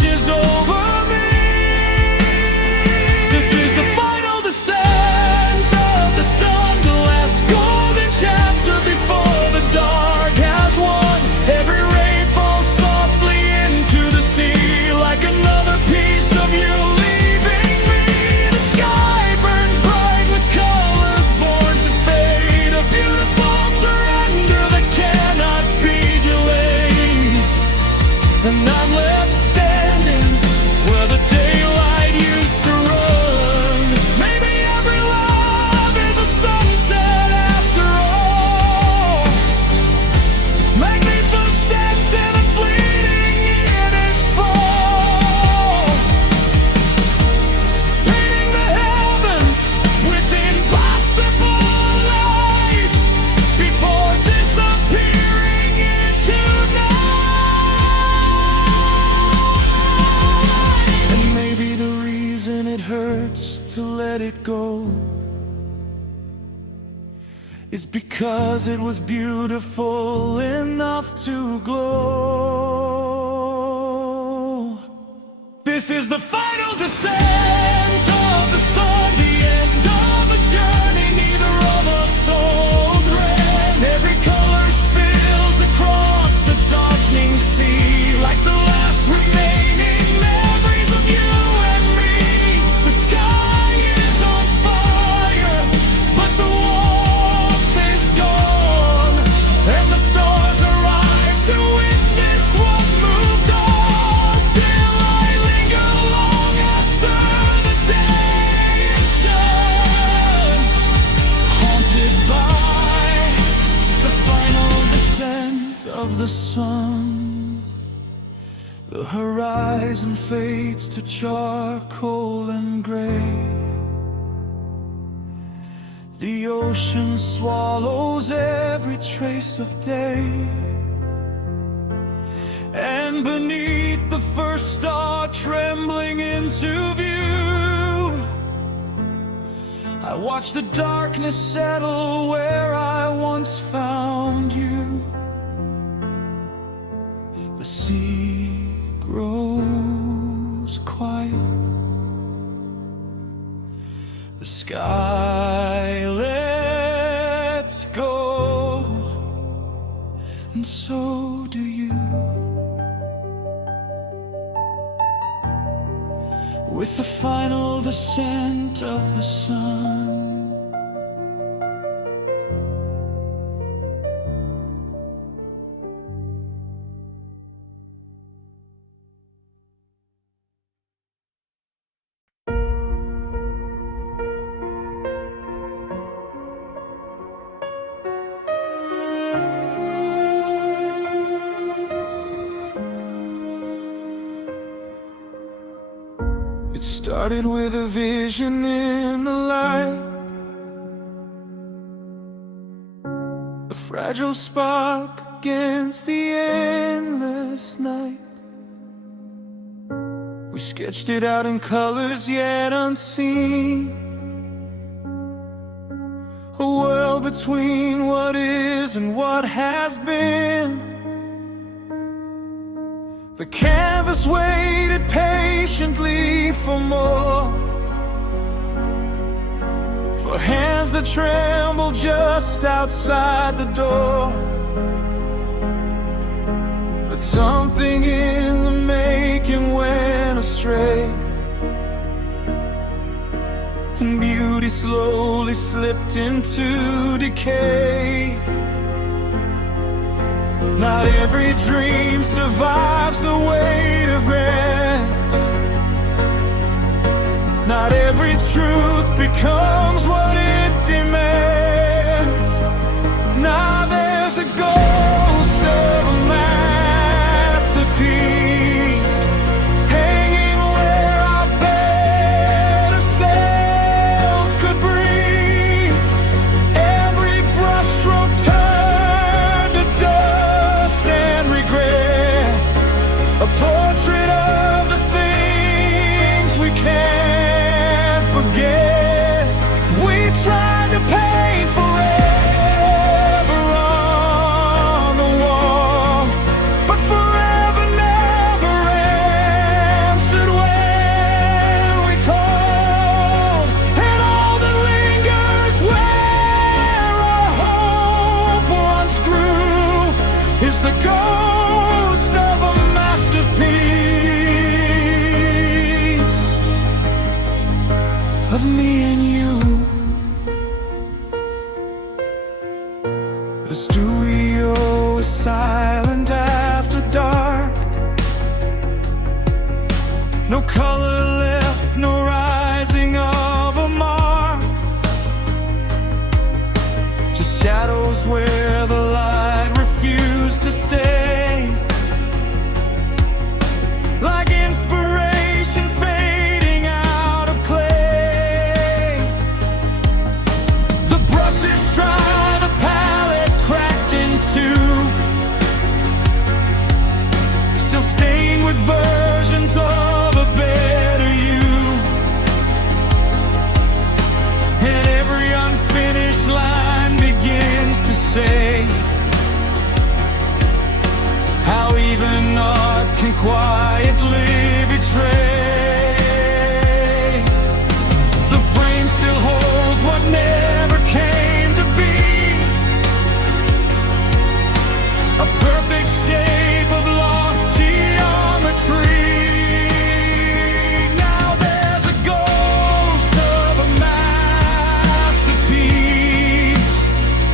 washes over me. This is the final descent of the sun, the last golden chapter before the dark has won. Every rain falls softly into the sea, like another piece of you leaving me. The sky burns bright with colors born to fade, a beautiful surrender that cannot be delayed. And I'm left standing where the daylight used to run. Maybe every love is a sunset after all, magnificent and fleeting in its fall, painting the heavens with impossible light before disappearing into night. And maybe the reason it hurts to let it go is because it was beautiful enough to glow. This is the final descent of the sun, the end of a journey neither of us old ran. Every color spills across the darkening sea, like the last remaining memories of you and me. The sky is on fire, but the warmth is gone, and the stars arrive to witness what moved on. Still I linger long after the day is done, haunted by the final descent of the sun. The horizon fades to charcoal and gray. The ocean swallows every trace of day. And beneath the first star trembling into view, I watch the darkness settle where I once found you. The sea grows quiet, the sky lets go, and so do you. With the final descent of the sun. It started with a vision in the light, a fragile spark against the endless night. We sketched it out in colors yet unseen, a world between what is and what has been. The canvas waited patiently for more, for hands that tremble just outside the door. But something in the making went astray, and beauty slowly slipped into decay. Not every dream survives the weight of rest. Not every truth becomes what it demands. Now there's a ghost of a masterpiece hanging where our better selves could breathe. Every brushstroke turned to dust and regret, a portrait of the things we can't forget. We No color left, no rising of a mark, just shadows where the light refused to stay. Like inspiration fading out of clay. The brush is dry, the palette cracked in two, still stained with versions of a better you. And every unfinished line begins to say how even art can quietly betray. The frame still holds what never came to be, a perfect shape of lost geometry. Now there's a ghost of a masterpiece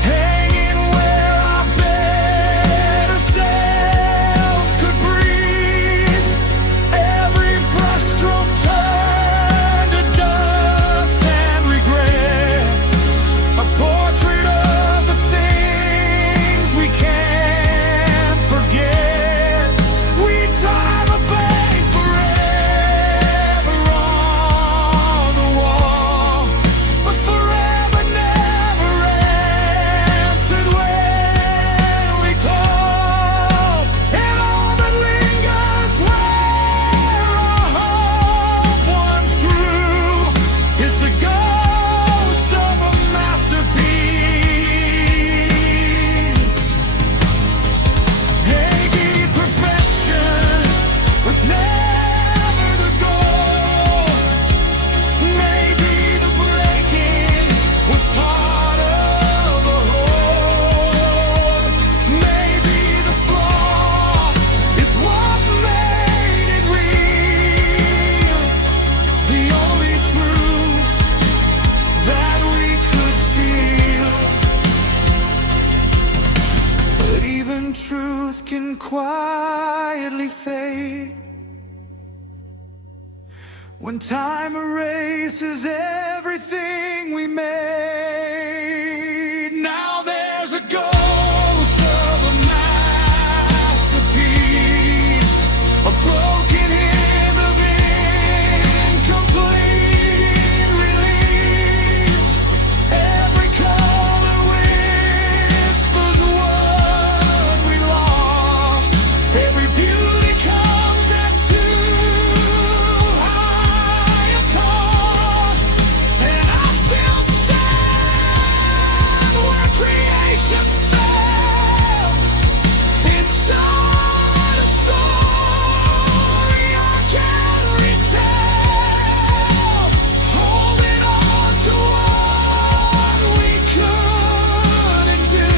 hanging where our better selves could breathe. Every brushstroke turned to dust and regret, a portrait of the things we can't forget. We drive a blank forever on the wall, but forever never answered when we called. And all that lingers where our hope once grew is the ghost of a masterpiece. Maybe perfection was never the goal. Maybe the breaking was part of the whole. Maybe the flaw is what made it real, the only truth that we could feel. But even truth can quietly fade when time erases everything we made. Now there's a ghost of a masterpiece, a broken hymn of incomplete release. Every color whispers what we lost. Every beauty comes at too high a cost. And I still stand where creation fell, inside a story I can't retell, holding on to what we couldn't do.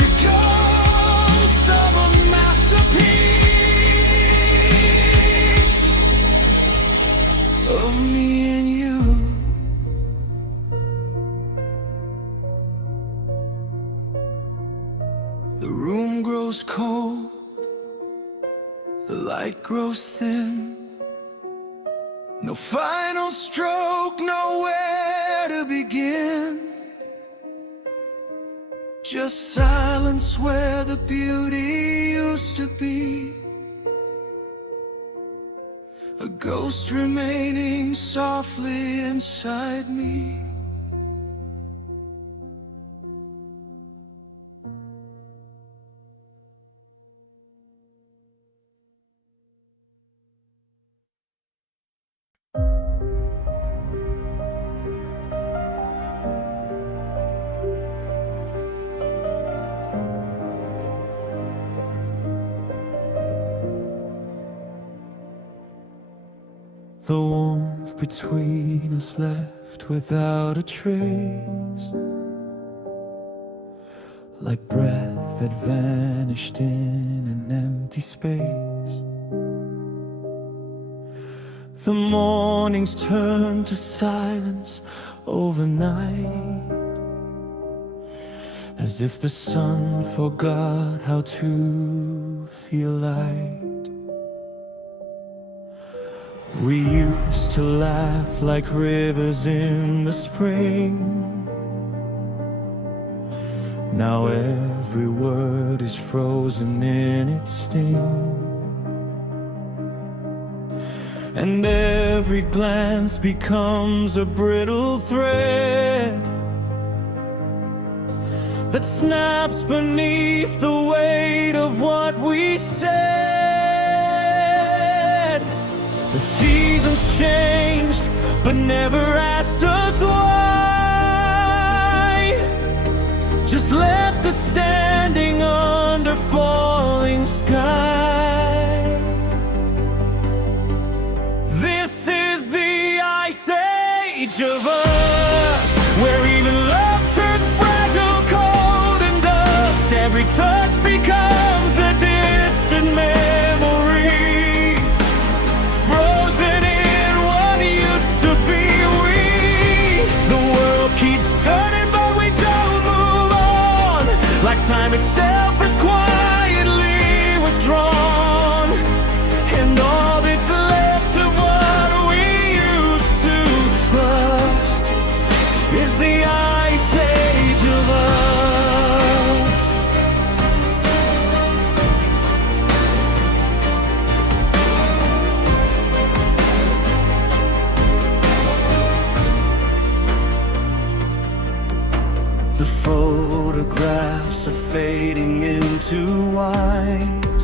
The ghost of a masterpiece of me and you. The room grows cold, the light grows thin. No final stroke, nowhere to begin. Just silence where the beauty used to be. A ghost remaining softly inside me. The warmth between us left without a trace, like breath that vanished in an empty space. The mornings turned to silence overnight, as if the sun forgot how to feel light. We used to laugh like rivers in the spring. Now every word is frozen in its sting, and every glance becomes a brittle thread that snaps beneath the weight of what we said. The seasons changed, but never asked us why. Just left us standing under falling sky. This is the ice age of us, where even love turns fragile, cold and dust. Every touch becomes a distant memory, frozen in what used to be we. The world keeps turning, but we don't move on, like time itself is quietly withdrawn. And all that's left of what we used to trust is the ice age of us. The photographs are fading into white,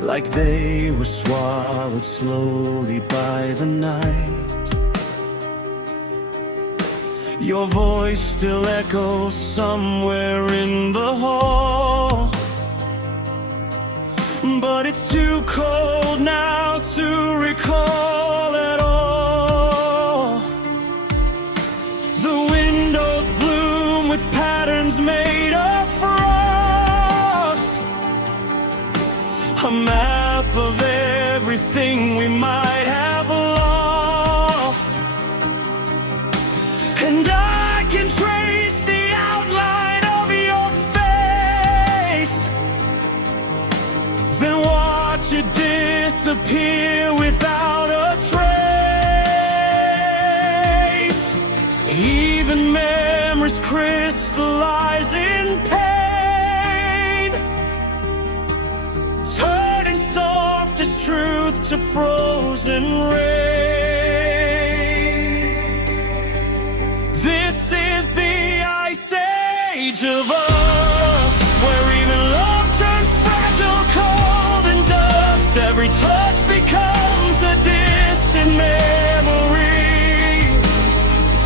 like they were swallowed slowly by the night. Your voice still echoes somewhere in the hall, but it's too cold now to recall at all. The windows bloom with patterns made of frost, a map of everything we might have lost. And I can trace the outline of your face, then watch it disappear without a trace. Even memories crystallize in pain, turning soft as truth to frozen rain. This is the ice age of us, where even love turns fragile, cold and dust. Every touch becomes a distant memory,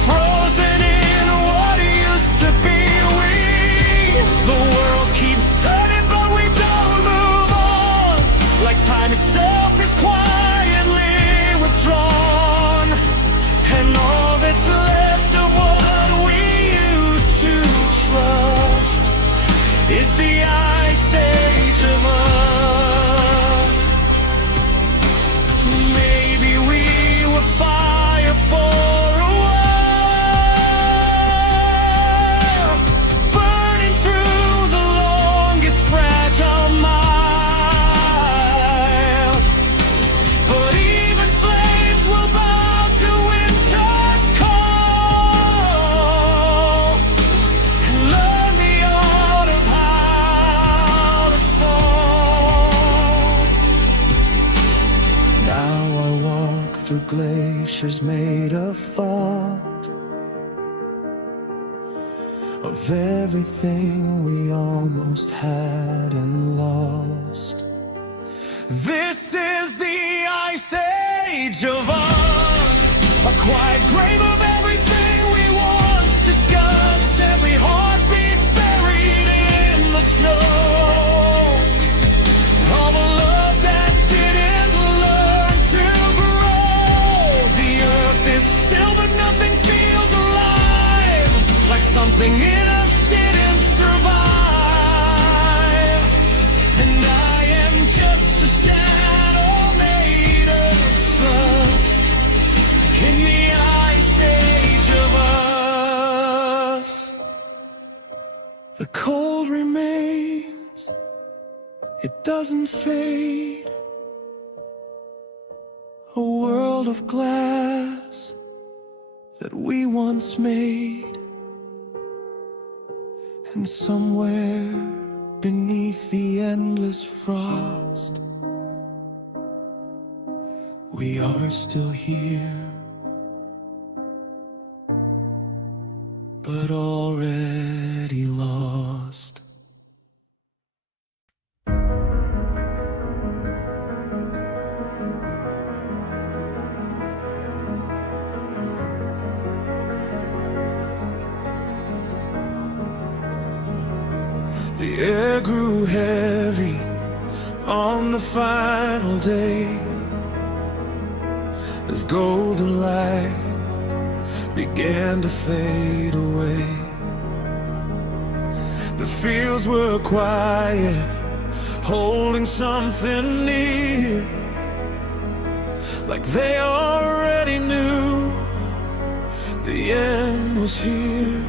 frozen in what used to be we. The world keeps turning, but we don't move on, like time itself is quietly withdrawn. And all that's left of what we used to trust is the ice age of us. Maybe we were fire for a while, burning through the longest fragile mile. But even flames will bow to winter's call, and learn the art of how to fall. Now I walk through glaciers made of thought, of everything we almost had and lost. This is the ice age of us, a quiet grave of everything we once discussed. Every heartbeat buried in the snow, all the love that didn't learn to grow. The earth is still, but nothing feels alive, like something in us didn't survive. And I am just a shadow made of trust in the ice age of us. The cold remains, it doesn't fade, a world of glass that we once made, and somewhere beneath the endless frost, we are still here, but already lost. The air grew heavy on the final day, as golden light began to fade away. The fields were quiet, holding something near, like they already knew the end was here.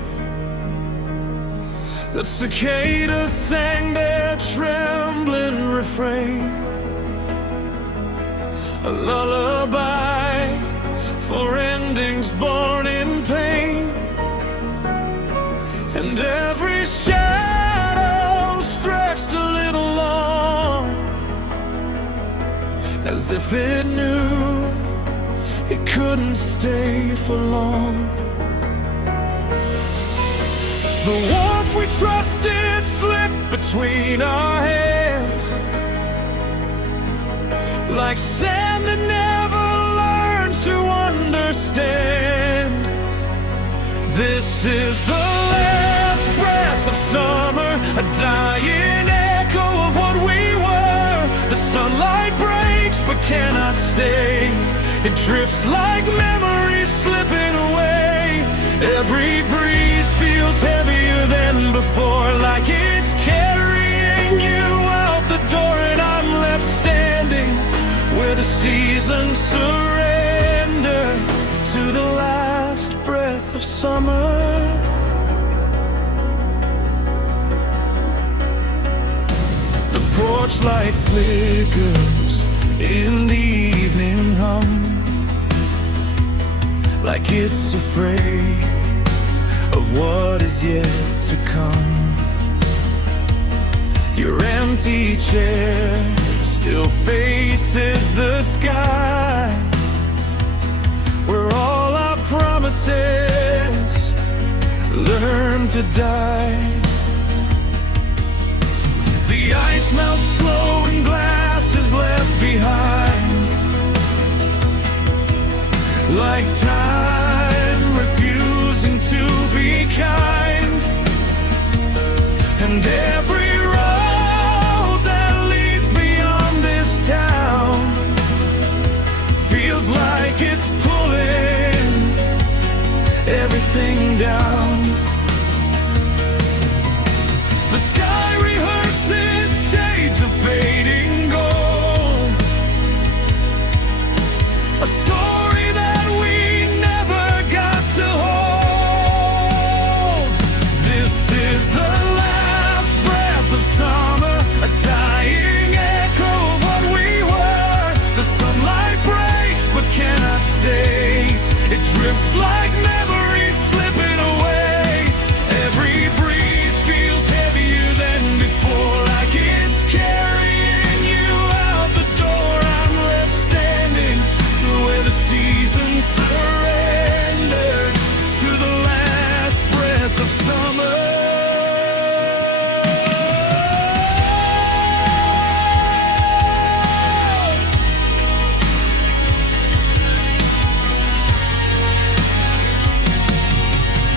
The cicadas sang their trembling refrain, a lullaby for endings born in pain. And every shadow stretched a little long, as if it knew it couldn't stay for long. The warmth we trusted slipped between our hands, like sand that never learns to understand. This is the last breath of summer, a dying echo of what we were. The sunlight breaks but cannot stay. It drifts like memories slipping away. Every breeze feels heavier than before, like it's carrying you out the door, and I'm left standing where the seasons surrender to the last breath of summer. The porch light flickers in the evening hum, like it's afraid of what is yet to come. Your empty chair still faces the sky, where all our promises learn to die. The ice melts slow and glass is left behind, like time refusing to be kind. And every road that leads beyond this town feels like it's pulling everything down. The sky rehearses shades of fading gold, a story that we never got to hold. This is the last breath of summer, a dying echo of what we were. The sunlight breaks but cannot stay. It drifts like memories slipping away. Every breeze feels heavier than before, like it's carrying you out the door. I'm left standing where the seasons surrender to the last breath of summer.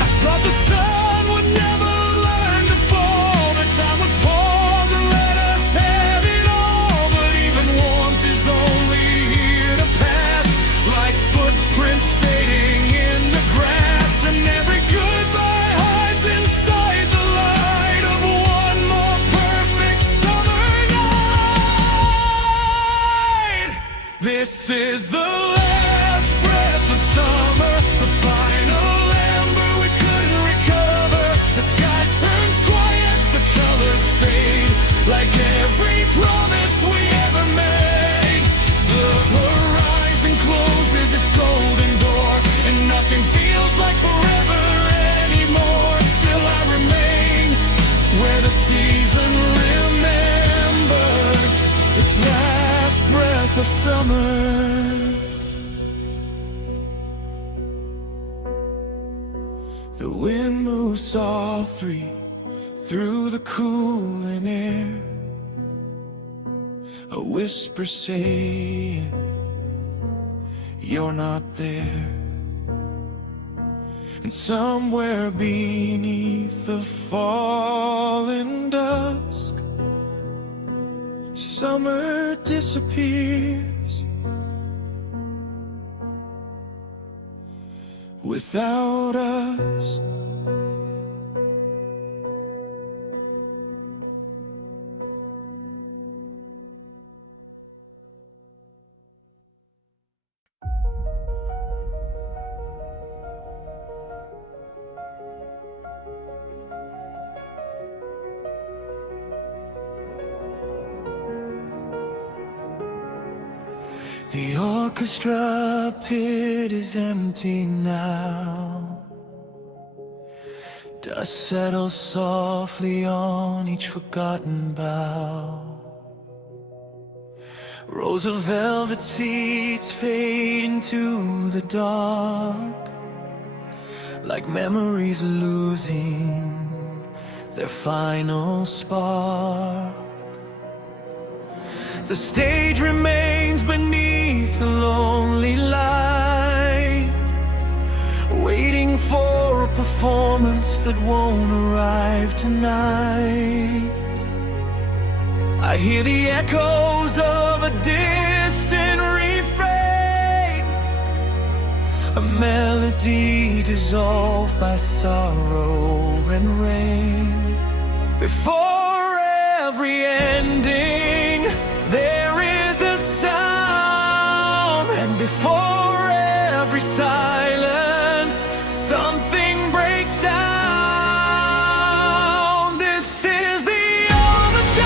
I thought the sun would never learn to fall, that time would pause and let us have it all. But even warmth is only here to pass, like footprints fading in the grass. And every goodbye hides inside the light of one more perfect summer night. This is the last breath of summer, the final ember we couldn't recover. The sky turns quiet, the colors fade, like every promise we ever made. The horizon breath of summer. The wind moves softly through the cooling air, a whisper saying you're not there. And somewhere beneath the falling dusk, summer disappears without us. The orchestra pit is empty now. Dust settles softly on each forgotten bough. Rows of velvet seats fade into the dark, like memories losing their final spark. The stage remains beneath a lonely light, waiting for a performance that won't arrive tonight. I hear the echoes of a distant refrain, a melody dissolved by sorrow and rain. Before every ending, there is a sound, and before every silence, something breaks down. This is the overture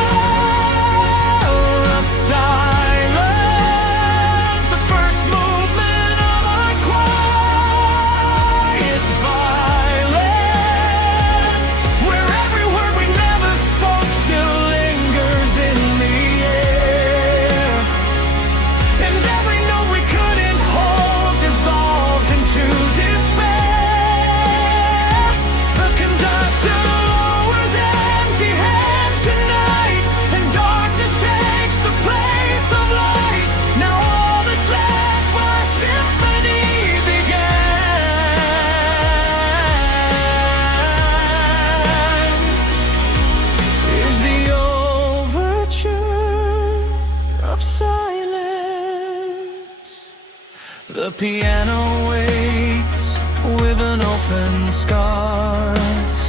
of silence, the first movement of our quiet violence, where every word we never spoke still lingers in the air, and every note we couldn't hold dissolves into despair. The conductor lowers empty hands tonight, and darkness takes the place of light. Now all that's left for our symphony began is the overture of silence. The piano waits with an open scars,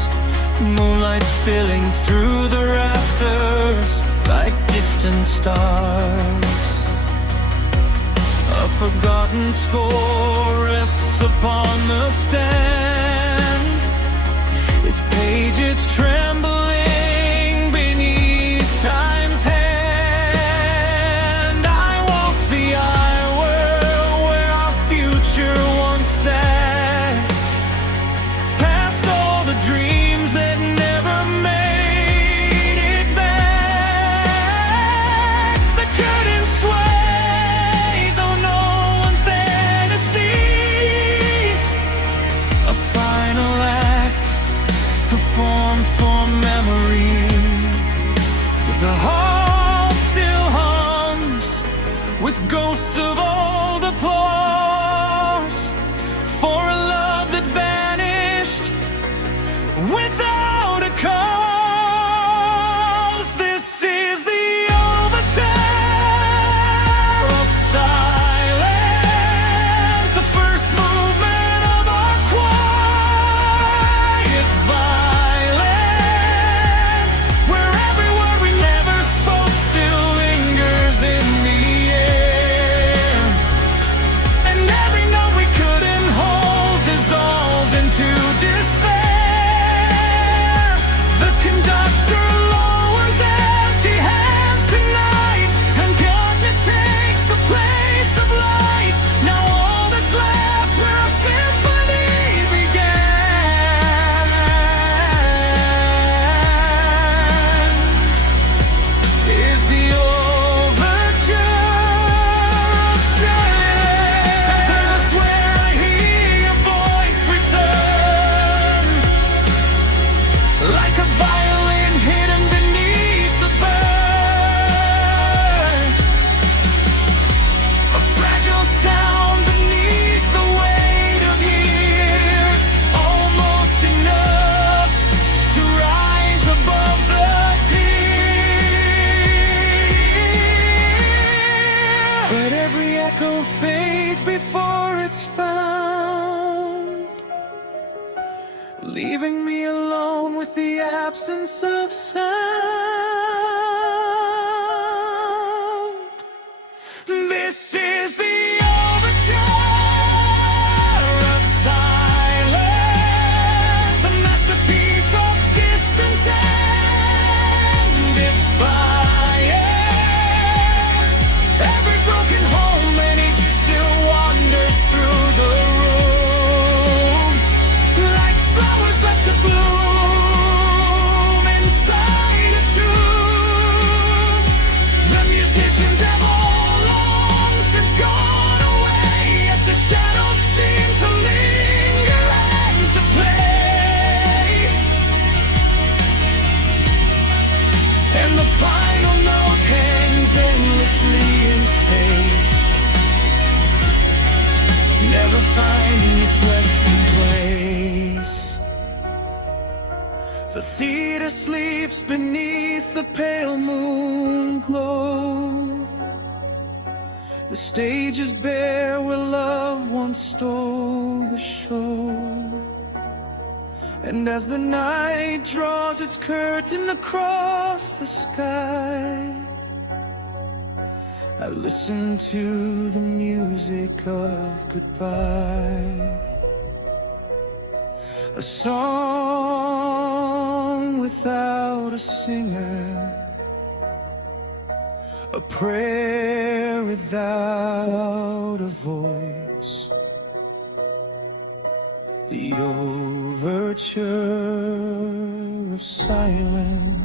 moonlight spilling through the rafters like distant stars. A forgotten score rests upon the stand, its pages trembling beneath time's hand. I walk the aisle where our future once sat, past all the dreams that never made it back. The curtains sway, though no one's there to see. A final act performed for memory, with the hall still hums with ghosts of old applause, for a love that vanished without a cause. This is the overture of silence, the first movement of our quiet violence, where every word we never spoke still lingers in the air, echo fades before it's found, leaving me alone with the absence of sound. This is the finding its resting place. The theater sleeps beneath the pale moon glow. The stage is bare where love once stole the show. And as the night draws its curtain across the sky, I listen to the music of goodbye. A song without a singer, a prayer without a voice, the overture of silence.